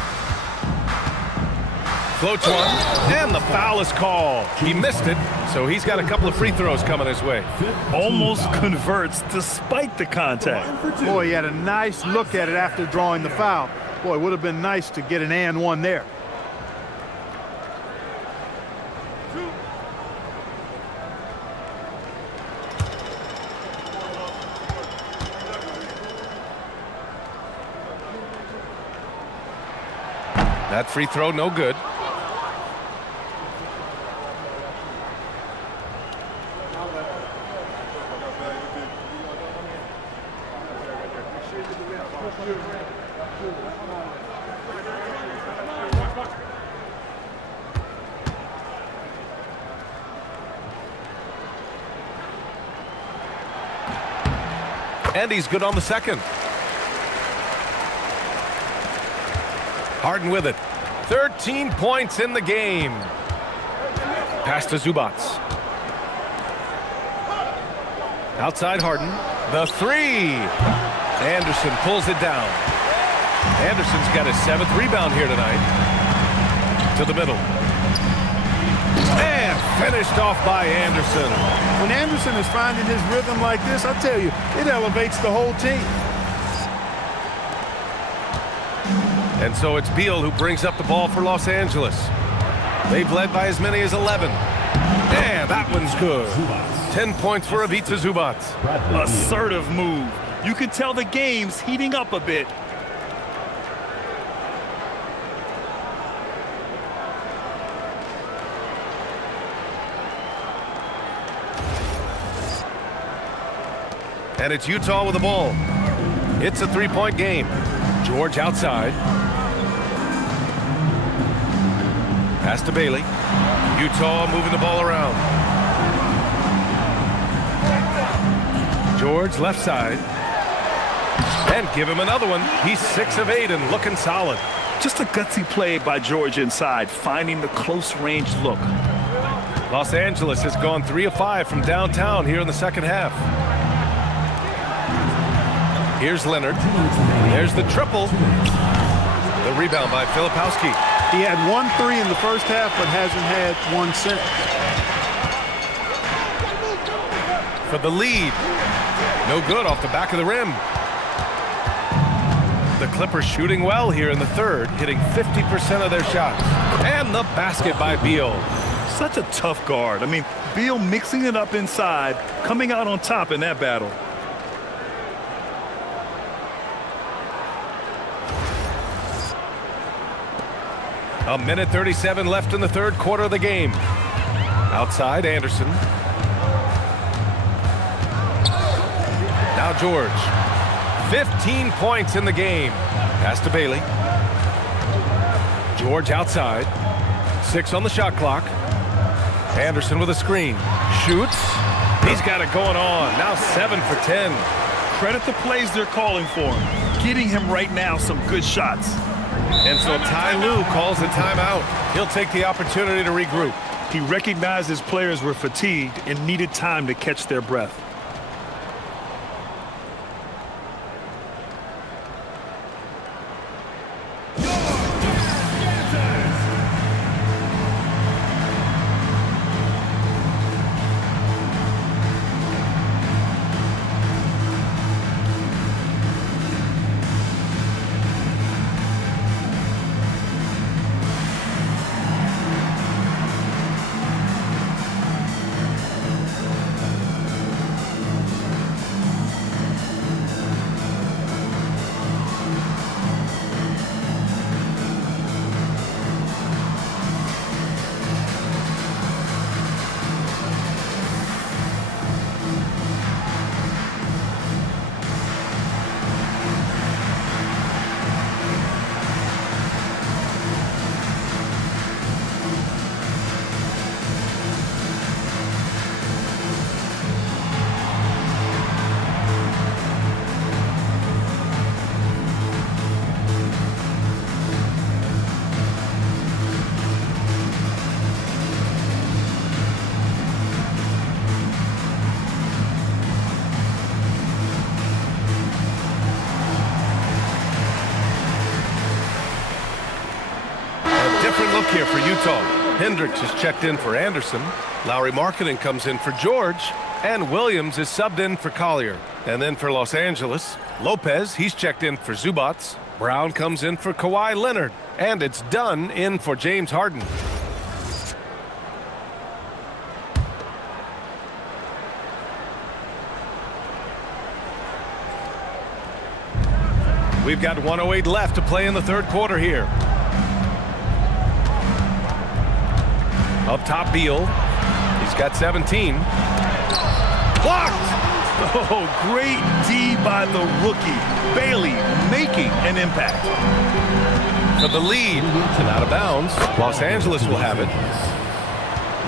Floats one, and the foul is called. He missed it, so he's got a couple of free throws coming his way. Almost converts despite the contact. Boy, he had a nice look at it after drawing the foul. Boy, it would have been nice to get an and one there. That free throw, no good. And he's good on the second. Harden with it. 13 points in the game. Pass to Zubac. Outside Harden. The three. Anderson pulls it down. Anderson's got his 7th rebound here tonight. To the middle. And finished off by Anderson. When Anderson is finding his rhythm like this, I tell you, it elevates the whole team. And so it's Beal who brings up the ball for Los Angeles. They've led by as many as 11. And that one's good. 10 points for Ivica Zubac. Assertive move. You can tell the game's heating up a bit. And it's Utah with the ball. It's a 3-point game. George outside. Pass to Bailey. Utah moving the ball around. George left side. And give him another one. He's 6 of 8 and looking solid. Just a gutsy play by George inside, finding the close range look. Los Angeles has gone 3 of 5 from downtown here in the second half. Here's Leonard. There's the triple. The rebound by Filipowski. He had 1 3 in the first half, but hasn't had one since. For the lead. No good off the back of the rim. The Clippers shooting well here in the third, hitting 50% of their shots. And the basket by Beal. Such a tough guard. I mean, Beal mixing it up inside, coming out on top in that battle. A minute 37 left in the third quarter of the game. Outside, Anderson. Now George. 15 points in the game. Pass to Bailey. George outside. 6 on the shot clock. Anderson with a screen. Shoots. He's got it going on. Now 7 for 10. Credit the plays they're calling for him. Getting him right now some good shots. And so Ty Lue calls a timeout. He'll take the opportunity to regroup. He recognized his players were fatigued and needed time to catch their breath. different look here for Utah. Hendricks is checked in for Anderson. Lauri Markkanen comes in for George. And Williams is subbed in for Collier. And then for Los Angeles, Lopez, he's checked in for Zubats. Brown comes in for Kawhi Leonard. And it's Dunn in for James Harden. We've got 1:08 left to play in the third quarter here. Up top, Beal. He's got 17. Blocked! Oh, great D by the rookie. Bailey making an impact. For the lead and out of bounds, Los Angeles will have it.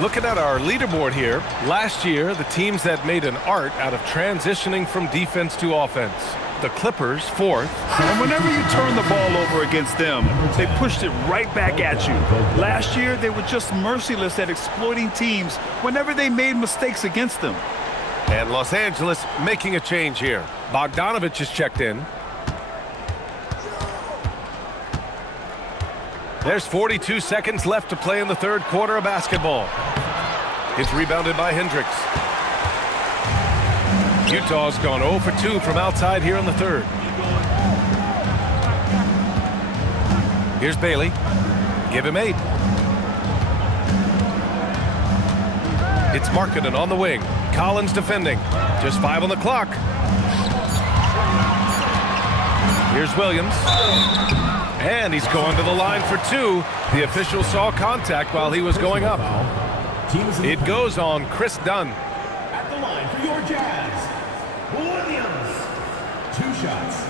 Looking at our leaderboard here, last year, the teams that made an art out of transitioning from defense to offense. The Clippers, 4th. And whenever you turn the ball over against them, they pushed it right back at you. Last year, they were just merciless at exploiting teams whenever they made mistakes against them. And Los Angeles making a change here. Bogdanovich is checked in. There's 42 seconds left to play in the third quarter of basketball. It's rebounded by Hendricks. Utah's gone 0 for 2 from outside here in the third. Here's Bailey. Give him 8. It's Markkanen on the wing. Collins defending. Just 5 on the clock. Here's Williams. And he's going to the line for 2. The official saw contact while he was going up. It goes on Chris Dunn. At the line for your Jazz, Williams. 2 shots.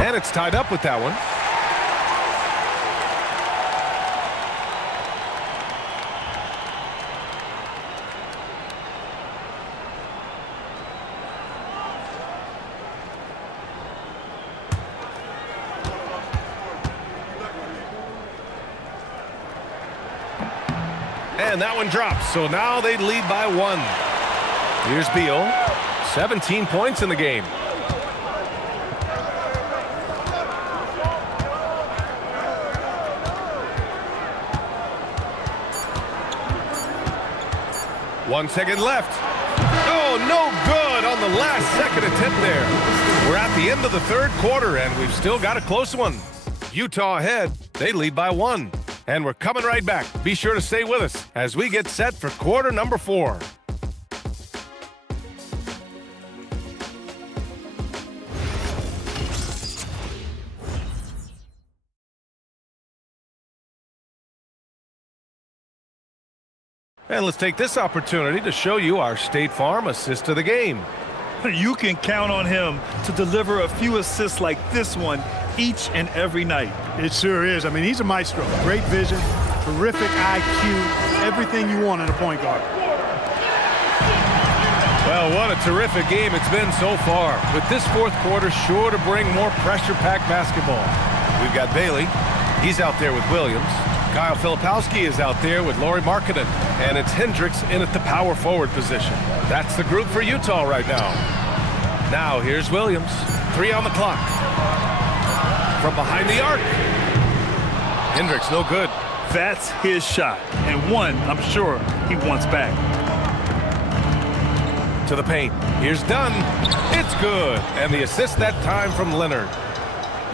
And it's tied up with that one. And that one drops, so now they lead by 1. Here's Beal. 17 points in the game. One second left. Oh, no good on the last second attempt there. We're at the end of the third quarter, and we've still got a close one. Utah ahead. They lead by 1. And we're coming right back. Be sure to stay with us as we get set for quarter number 4. And let's take this opportunity to show you our State Farm assist of the game. You can count on him to deliver a few assists like this one each and every night. It sure is. I mean, he's a maestro. Great vision, terrific IQ, everything you want in a point guard. Well, what a terrific game it's been so far. With this fourth quarter sure to bring more pressure-packed basketball. We've got Bailey. He's out there with Williams. Kyle Filipowski is out there with Lauri Markkanen. And it's Hendricks in at the power forward position. That's the group for Utah right now. Now here's Williams. 3 on the clock. From behind the arc. Hendricks no good. That's his shot. And one, I'm sure, he wants back. To the paint. Here's Dunn. It's good. And the assist that time from Leonard.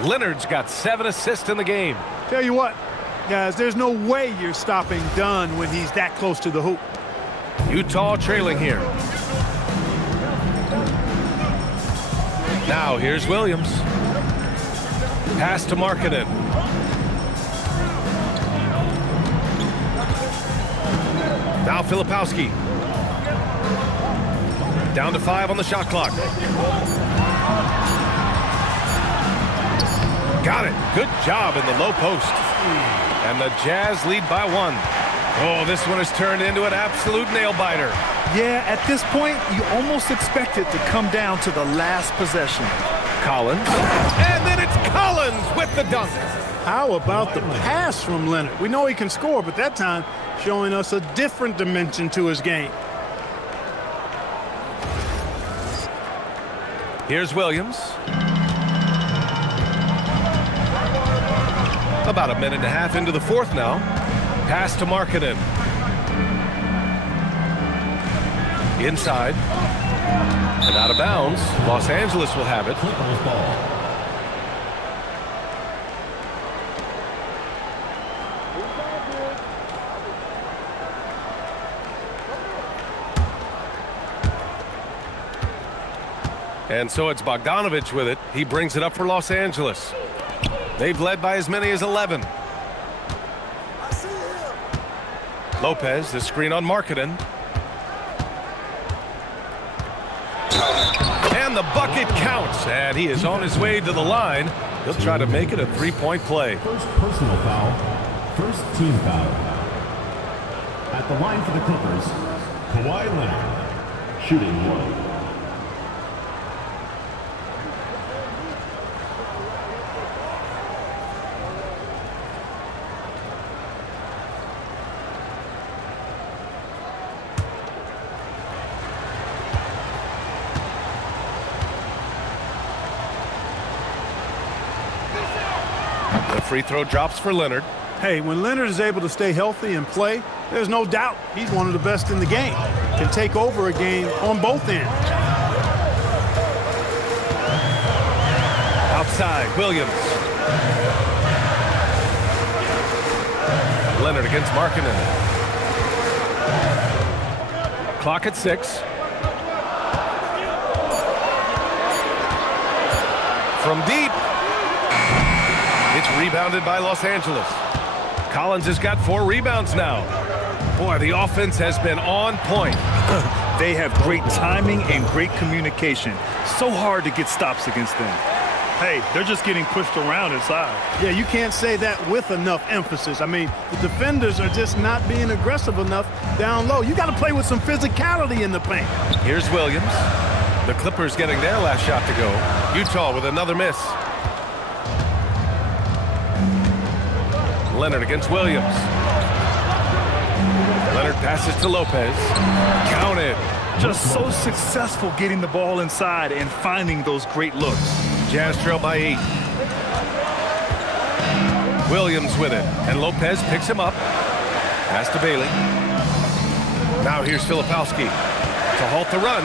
Leonard's got 7 assists in the game. Tell you what, guys, there's no way you're stopping Dunn when he's that close to the hoop. Utah trailing here. Now here's Williams. Pass to Markkanen. Now Filipowski. Down to 5 on the shot clock. Got it. Good job in the low post. And the Jazz lead by 1. Oh, this one has turned into an absolute nail-biter. Yeah, at this point, you almost expect it to come down to the last possession. Collins. And then it's Collins with the dunk. How about the pass from Leonard? We know he can score, but that time showing us a different dimension to his game. Here's Williams. About a minute and a half into the fourth now. Pass to Markkanen. Inside. And out of bounds. Los Angeles will have it. Clippers ball. And so it's Bogdanovich with it. He brings it up for Los Angeles. They've led by as many as 11. Lopez, the screen on Markkanen. And the bucket counts. And he is on his way to the line. He'll try to make it a three-point play. First personal foul. First team foul. At the line for the Clippers, Kawhi Leonard. Shooting 1. The free throw drops for Leonard. Hey, when Leonard is able to stay healthy and play, there's no doubt he's one of the best in the game. Can take over a game on both ends. Outside, Williams. Leonard against Markkanen. Clock at 6. From deep. It's rebounded by Los Angeles. Collins has got 4 rebounds now. Boy, the offense has been on point. They have great timing and great communication. So hard to get stops against them. Hey, they're just getting pushed around inside. Yeah, you can't say that with enough emphasis. I mean, the defenders are just not being aggressive enough down low. You got to play with some physicality in the paint. Here's Williams. The Clippers getting their last shot to go. Utah with another miss. Leonard against Williams. Leonard passes to Lopez. Counted. Just so successful getting the ball inside and finding those great looks. Jazz trail by 8. Williams with it. And Lopez picks him up. Pass to Bailey. Now here's Filipowski to halt the run.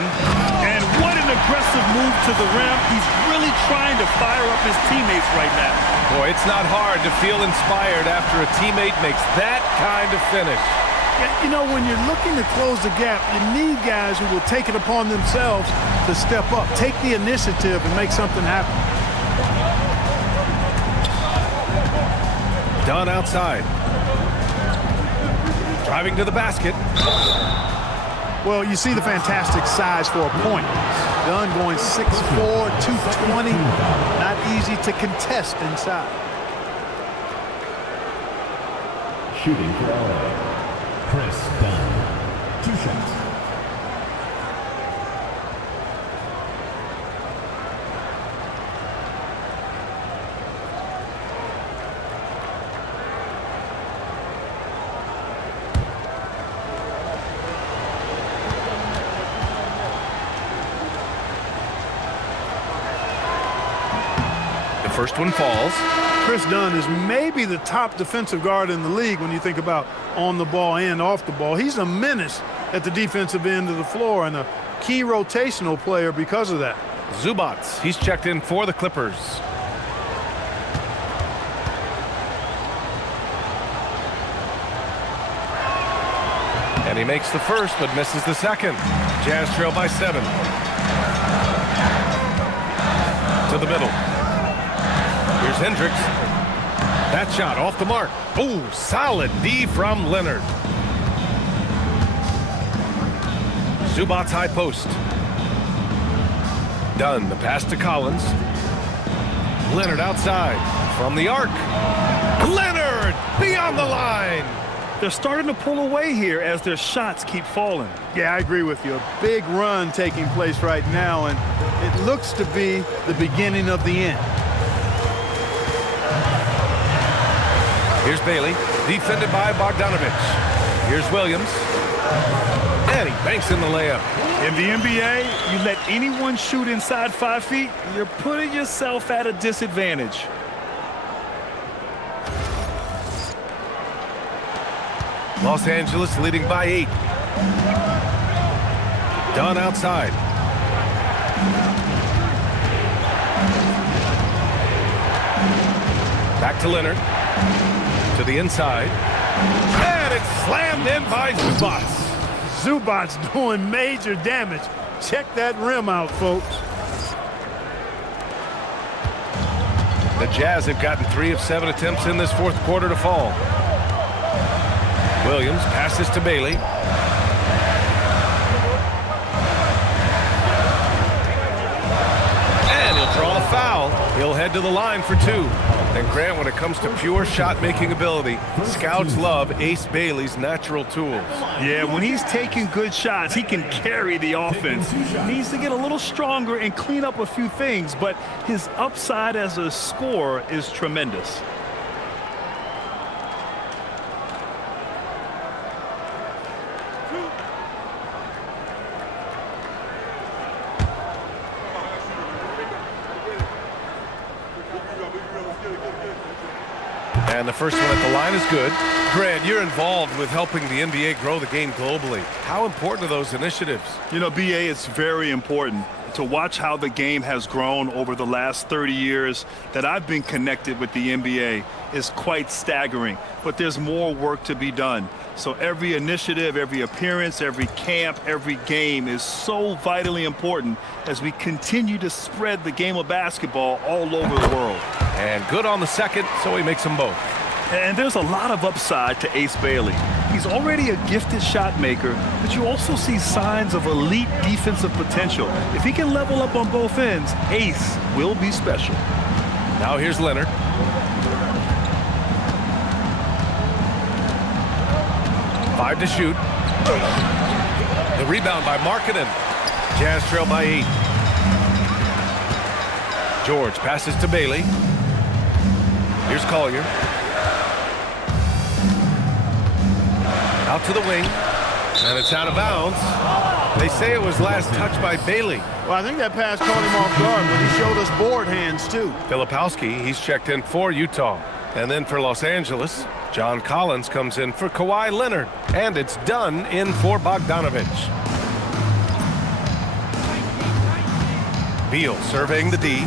And what an aggressive move to the rim. He's really trying to fire up his teammates right now. Boy, it's not hard to feel inspired after a teammate makes that kind of finish. You know, when you're looking to close the gap, you need guys who will take it upon themselves to step up, take the initiative, and make something happen. Dunn outside. Driving to the basket. Well, you see the fantastic size for a point. Dunn going 6'4", 220. Not easy to contest inside. Shooting for LA. Chris Dunn. 2 shots. The first one falls. Chris Dunn is maybe the top defensive guard in the league when you think about on the ball and off the ball. He's a menace at the defensive end of the floor and a key rotational player because of that. Zubats, he's checked in for the Clippers. And he makes the first but misses the second. Jazz trail by 7. To the middle. Here's Hendricks. That shot off the mark. Oh, solid D from Leonard. Zubats high post. Dunn, the pass to Collins. Leonard outside from the arc. Leonard beyond the line. They're starting to pull away here as their shots keep falling. Yeah, I agree with you. A big run taking place right now, and it looks to be the beginning of the end. Here's Bailey, defended by Bogdanovich. Here's Williams. And he banks in the layup. In the NBA, you let anyone shoot inside 5 feet, you're putting yourself at a disadvantage. Los Angeles leading by 8. Dunn outside. Back to Leonard. To the inside. And it's slammed in by Zubac. Zubac's doing major damage. Check that rim out, folks. The Jazz have gotten 3 of 7 attempts in this fourth quarter to fall. Williams passes to Bailey. And he'll draw the foul. He'll head to the line for 2. And Grant, when it comes to pure shot-making ability, scouts love Ace Bailey's natural tools. Yeah, when he's taking good shots, he can carry the offense. He needs to get a little stronger and clean up a few things, but his upside as a scorer is tremendous. And the first one at the line is good. Grant, you're involved with helping the NBA grow the game globally. How important are those initiatives? You know, BA, it's very important to watch how the game has grown over the last 30 years that I've been connected with the NBA is quite staggering. But there's more work to be done. So every initiative, every appearance, every camp, every game is so vitally important as we continue to spread the game of basketball all over the world. And good on the second, so he makes them both. And there's a lot of upside to Ace Bailey. He's already a gifted shot maker, but you also see signs of elite defensive potential. If he can level up on both ends, Ace will be special. Now here's Leonard. Five to shoot. The rebound by Markkanen. Jazz trail by 8. George passes to Bailey. Here's Collier. Out to the wing. And it's out of bounds. They say it was last touched by Bailey. Well, I think that pass caught him off guard, but he showed us board hands, too. Filipowski, he's checked in for Utah. And then for Los Angeles, John Collins comes in for Kawhi Leonard. And it's done in for Bogdanovich. Beal surveying the D.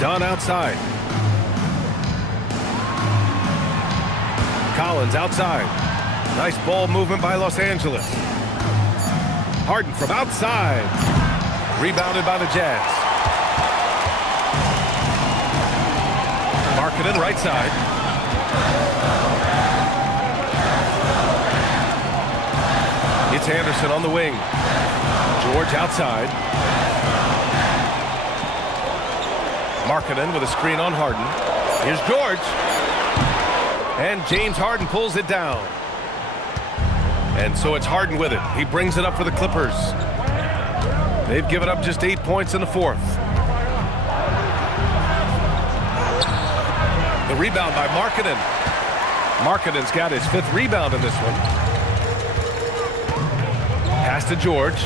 Dunn outside. Collins outside. Nice ball movement by Los Angeles. Harden from outside. Rebounded by the Jazz. Markkanen right side. It's Anderson on the wing. George outside. Markkanen with a screen on Harden. Here's George. And James Harden pulls it down. And so it's Harden with it. He brings it up for the Clippers. They've given up just 8 points in the fourth. The rebound by Markkanen. Markkanen's got his 5th rebound in this one. Pass to George.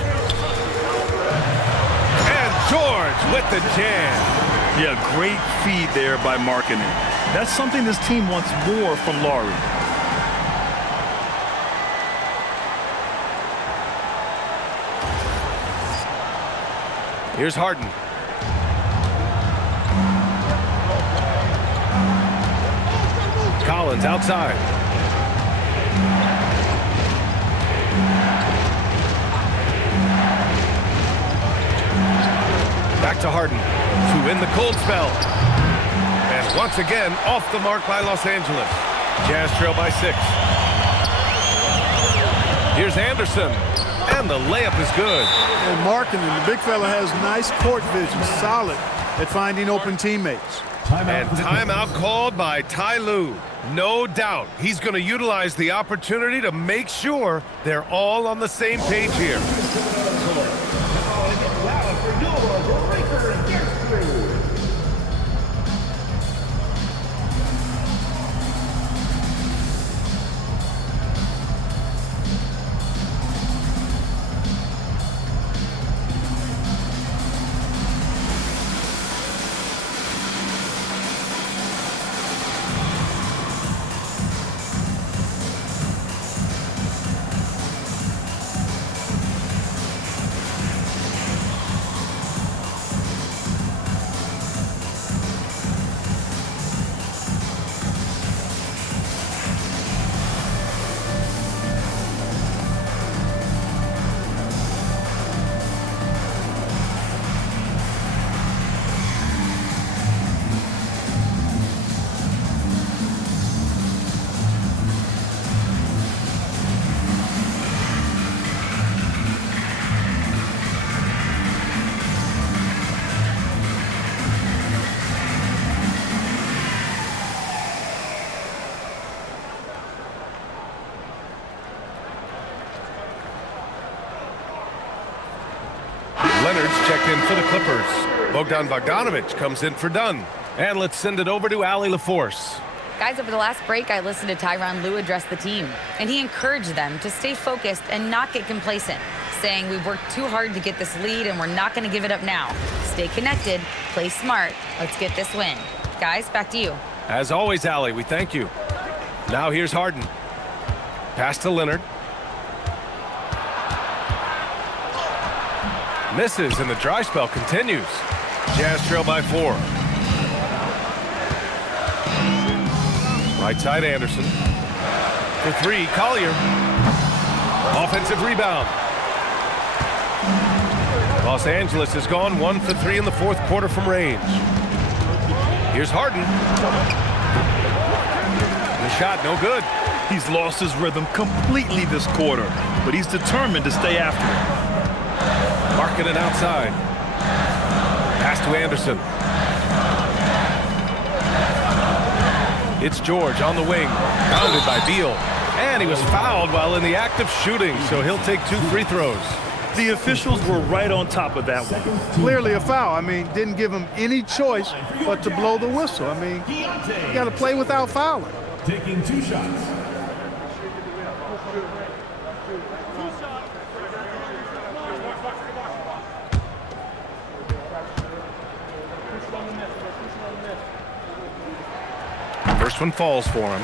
And George with the jam. Yeah, great feed there by Markkanen. That's something this team wants more from Lauri. Here's Harden. Collins outside. Back to Harden. To win the cold spell. And once again, off the mark by Los Angeles. Jazz trail by 6. Here's Anderson. And the layup is good. And Markkanen, the big fella, has nice court vision, solid at finding open teammates. And timeout called by Ty Lue. No doubt he's going to utilize the opportunity to make sure they're all on the same page here. George checked in for the Clippers. Bogdanovich comes in for Dunn. And let's send it over to Allie LaForce. Guys, over the last break, I listened to Tyronn Lue address the team, and he encouraged them to stay focused and not get complacent, saying we've worked too hard to get this lead and we're not going to give it up now. Stay connected, play smart, let's get this win. Guys, back to you. As always, Allie, we thank you. Now here's Harden. Pass to Leonard. Misses, and the dry spell continues. Jazz trail by 4. Right side, Anderson. For 3, Collier. Offensive rebound. Los Angeles has gone 1 for 3 in the fourth quarter from range. Here's Harden. The shot, no good. He's lost his rhythm completely this quarter, but he's determined to stay after it. Markkanen outside. Pass to Anderson. It's George on the wing, bounded by Beal. And he was fouled while in the act of shooting, so he'll take 2 free throws. The officials were right on top of that one. Clearly a foul. I mean, didn't give him any choice but to blow the whistle. I mean, you got to play without fouling. Taking 2 shots. First one falls for him.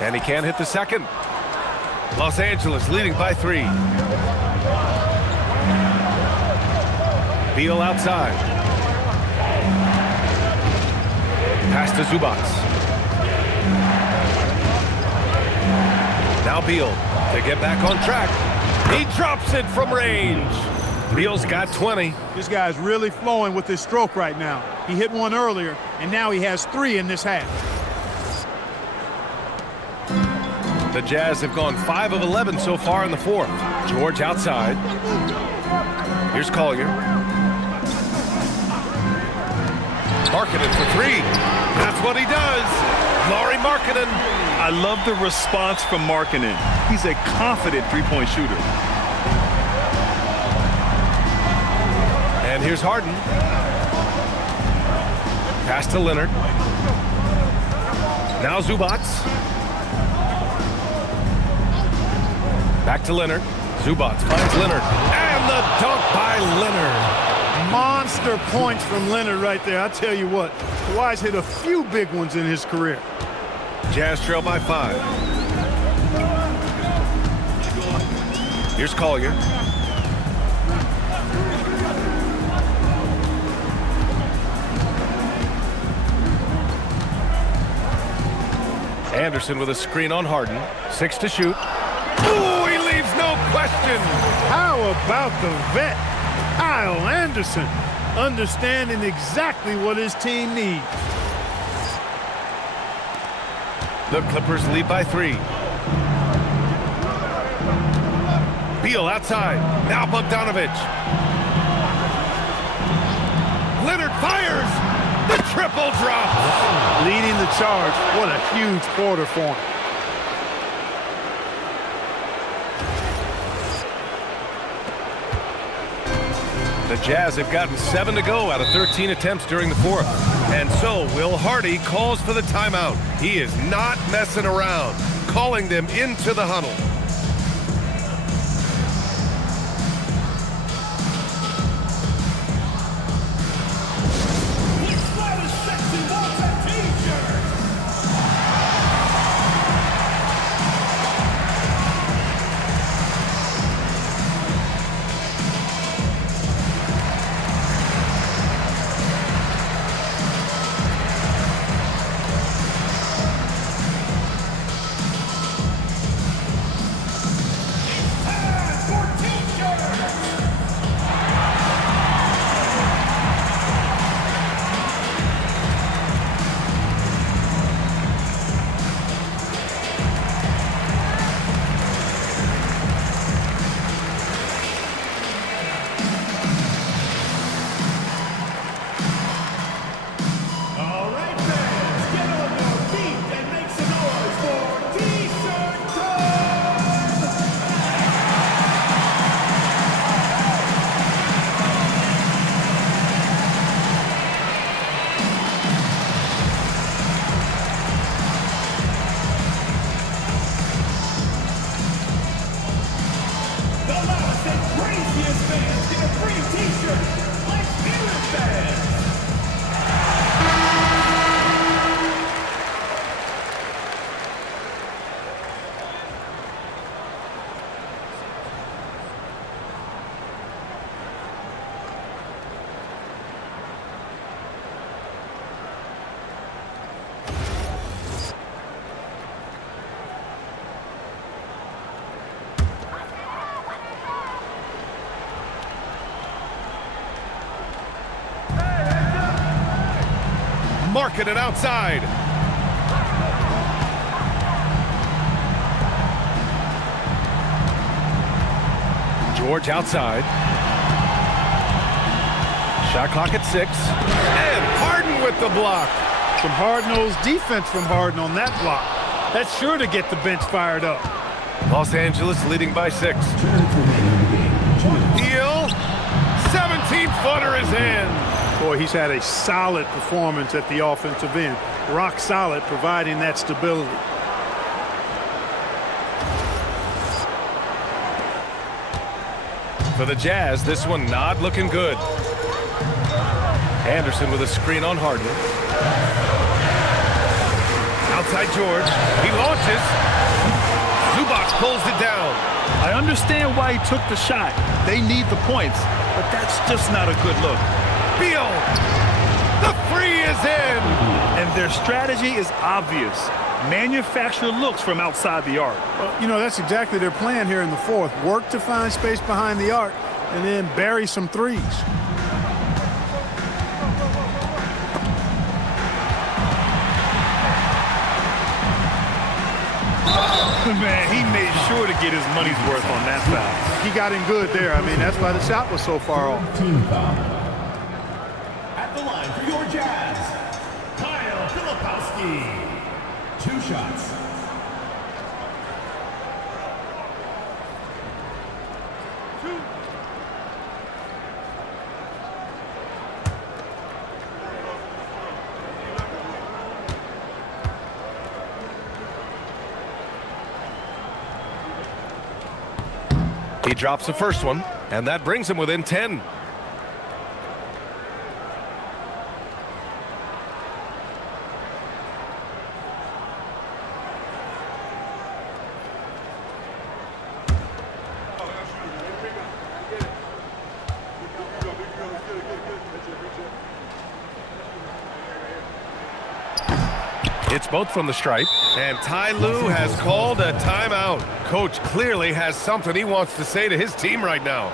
And he can't hit the second. Los Angeles leading by 3. Beal outside. Pass to Zubac. Now Beal to get back on track. He drops it from range. Beal's got 20. This guy's really flowing with his stroke right now. He hit one earlier, and now he has 3 in this half. The Jazz have gone 5 of 11 so far in the fourth. George outside. Here's Collier. Markkanen for 3. That's what he does. Lauri Markkanen. I love the response from Markkanen. He's a confident three-point shooter. And here's Harden. Pass to Leonard. Now Zubac. Back to Leonard. Zubac finds Leonard. And the dunk by Leonard. Monster points from Leonard right there. I tell you what, Kawhi's hit a few big ones in his career. Jazz trail by 5. Here's Collier. Anderson with a screen on Harden. 6 to shoot. Ooh, he leaves no question. How about the vet, Kyle Anderson, understanding exactly what his team needs. The Clippers lead by 3. Beal outside. Now Bogdanovich. Leonard fires. The triple drop. Leading the charge. What a huge quarter for him. The Jazz have gotten 7 to go out of 13 attempts during the fourth. And so Will Hardy calls for the timeout. He is not messing around, calling them into the huddle. Markkanen outside. George outside. Shot clock at 6. And Harden with the block. Some hard-nosed defense from Harden on that block. That's sure to get the bench fired up. Los Angeles leading by 6. Beal. 17-footer is in. Boy, he's had a solid performance at the offensive end. Rock solid, providing that stability. For the Jazz, this one not looking good. Anderson with a screen on Harden. Outside George. He launches. Zubac pulls it down. I understand why he took the shot. They need the points, but that's just not a good look. Beal. The three is in. And their strategy is obvious. Manufacture looks from outside the arc. Well, you know, that's exactly their plan here in the fourth. Work to find space behind the arc and then bury some threes. Man, he made sure to get his money's worth on that foul. He got him good there. I mean, that's why the shot was so far off. Team foul. At the line for your Jazz, Kyle Filipowski. 2 shots. He drops the first one, and that brings him within 10. It's both from the stripe, and Ty Lue has called a timeout. Coach clearly has something he wants to say to his team right now.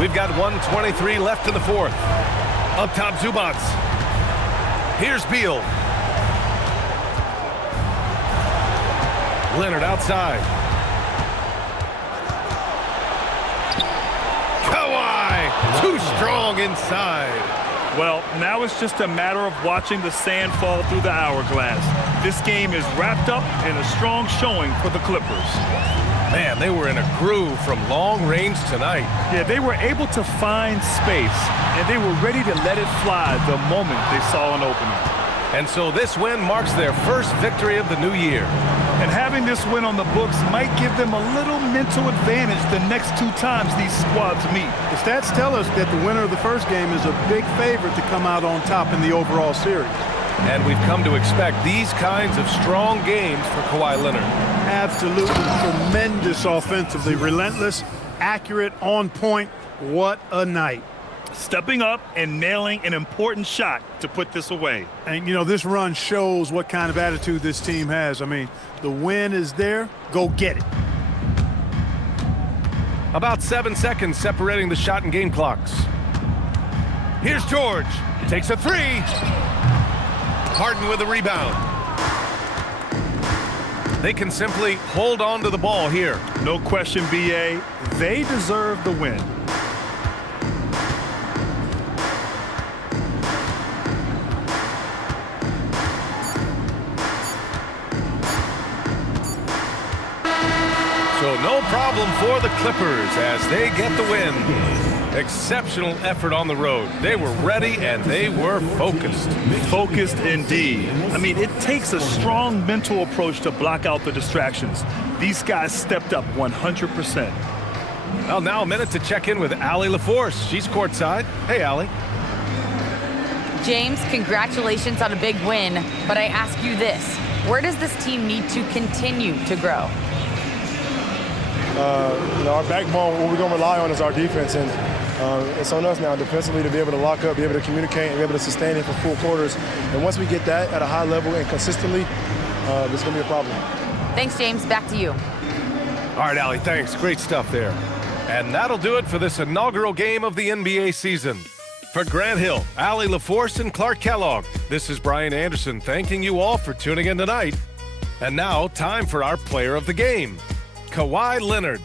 We've got 1:23 left in the fourth. Up top, Zubac. Here's Beal. Leonard outside. Kawhi, too strong inside. Well, now it's just a matter of watching the sand fall through the hourglass. This game is wrapped up in a strong showing for the Clippers. Man, they were in a groove from long range tonight. Yeah, they were able to find space, and they were ready to let it fly the moment they saw an opening. And so this win marks their first victory of the new year. And having this win on the books might give them a little mental advantage the next 2 times these squads meet. The stats tell us that the winner of the first game is a big favorite to come out on top in the overall series. And we've come to expect these kinds of strong games for Kawhi Leonard. Absolutely tremendous offensively. Relentless, accurate, on point. What a night. Stepping up and nailing an important shot to put this away. And, you know, this run shows what kind of attitude this team has. I mean, the win is there. Go get it. About 7 seconds separating the shot and game clocks. Here's George. Takes a 3. Harden with a rebound. They can simply hold on to the ball here. No question, BA. They deserve the win. So no problem for the Clippers as they get the win. Exceptional effort on the road. They were ready and they were focused. Focused indeed. I mean, it takes a strong mental approach to block out the distractions. These guys stepped up 100%. Well, now a minute to check in with Allie LaForce. She's courtside. Hey, Allie. James, congratulations on a big win, but I ask you this. Where does this team need to continue to grow? Our backbone, what we're going to rely on is our defense, and it's on us now defensively to be able to lock up, be able to communicate, and be able to sustain it for full quarters. And once we get that at a high level and consistently, it's going to be a problem. Thanks, James. Back to you. All right, Allie, thanks. Great stuff there. And that'll do it for this inaugural game of the NBA season. For Grant Hill, Allie LaForce, and Clark Kellogg, this is Brian Anderson thanking you all for tuning in tonight. And now, time for our player of the game, Kawhi Leonard.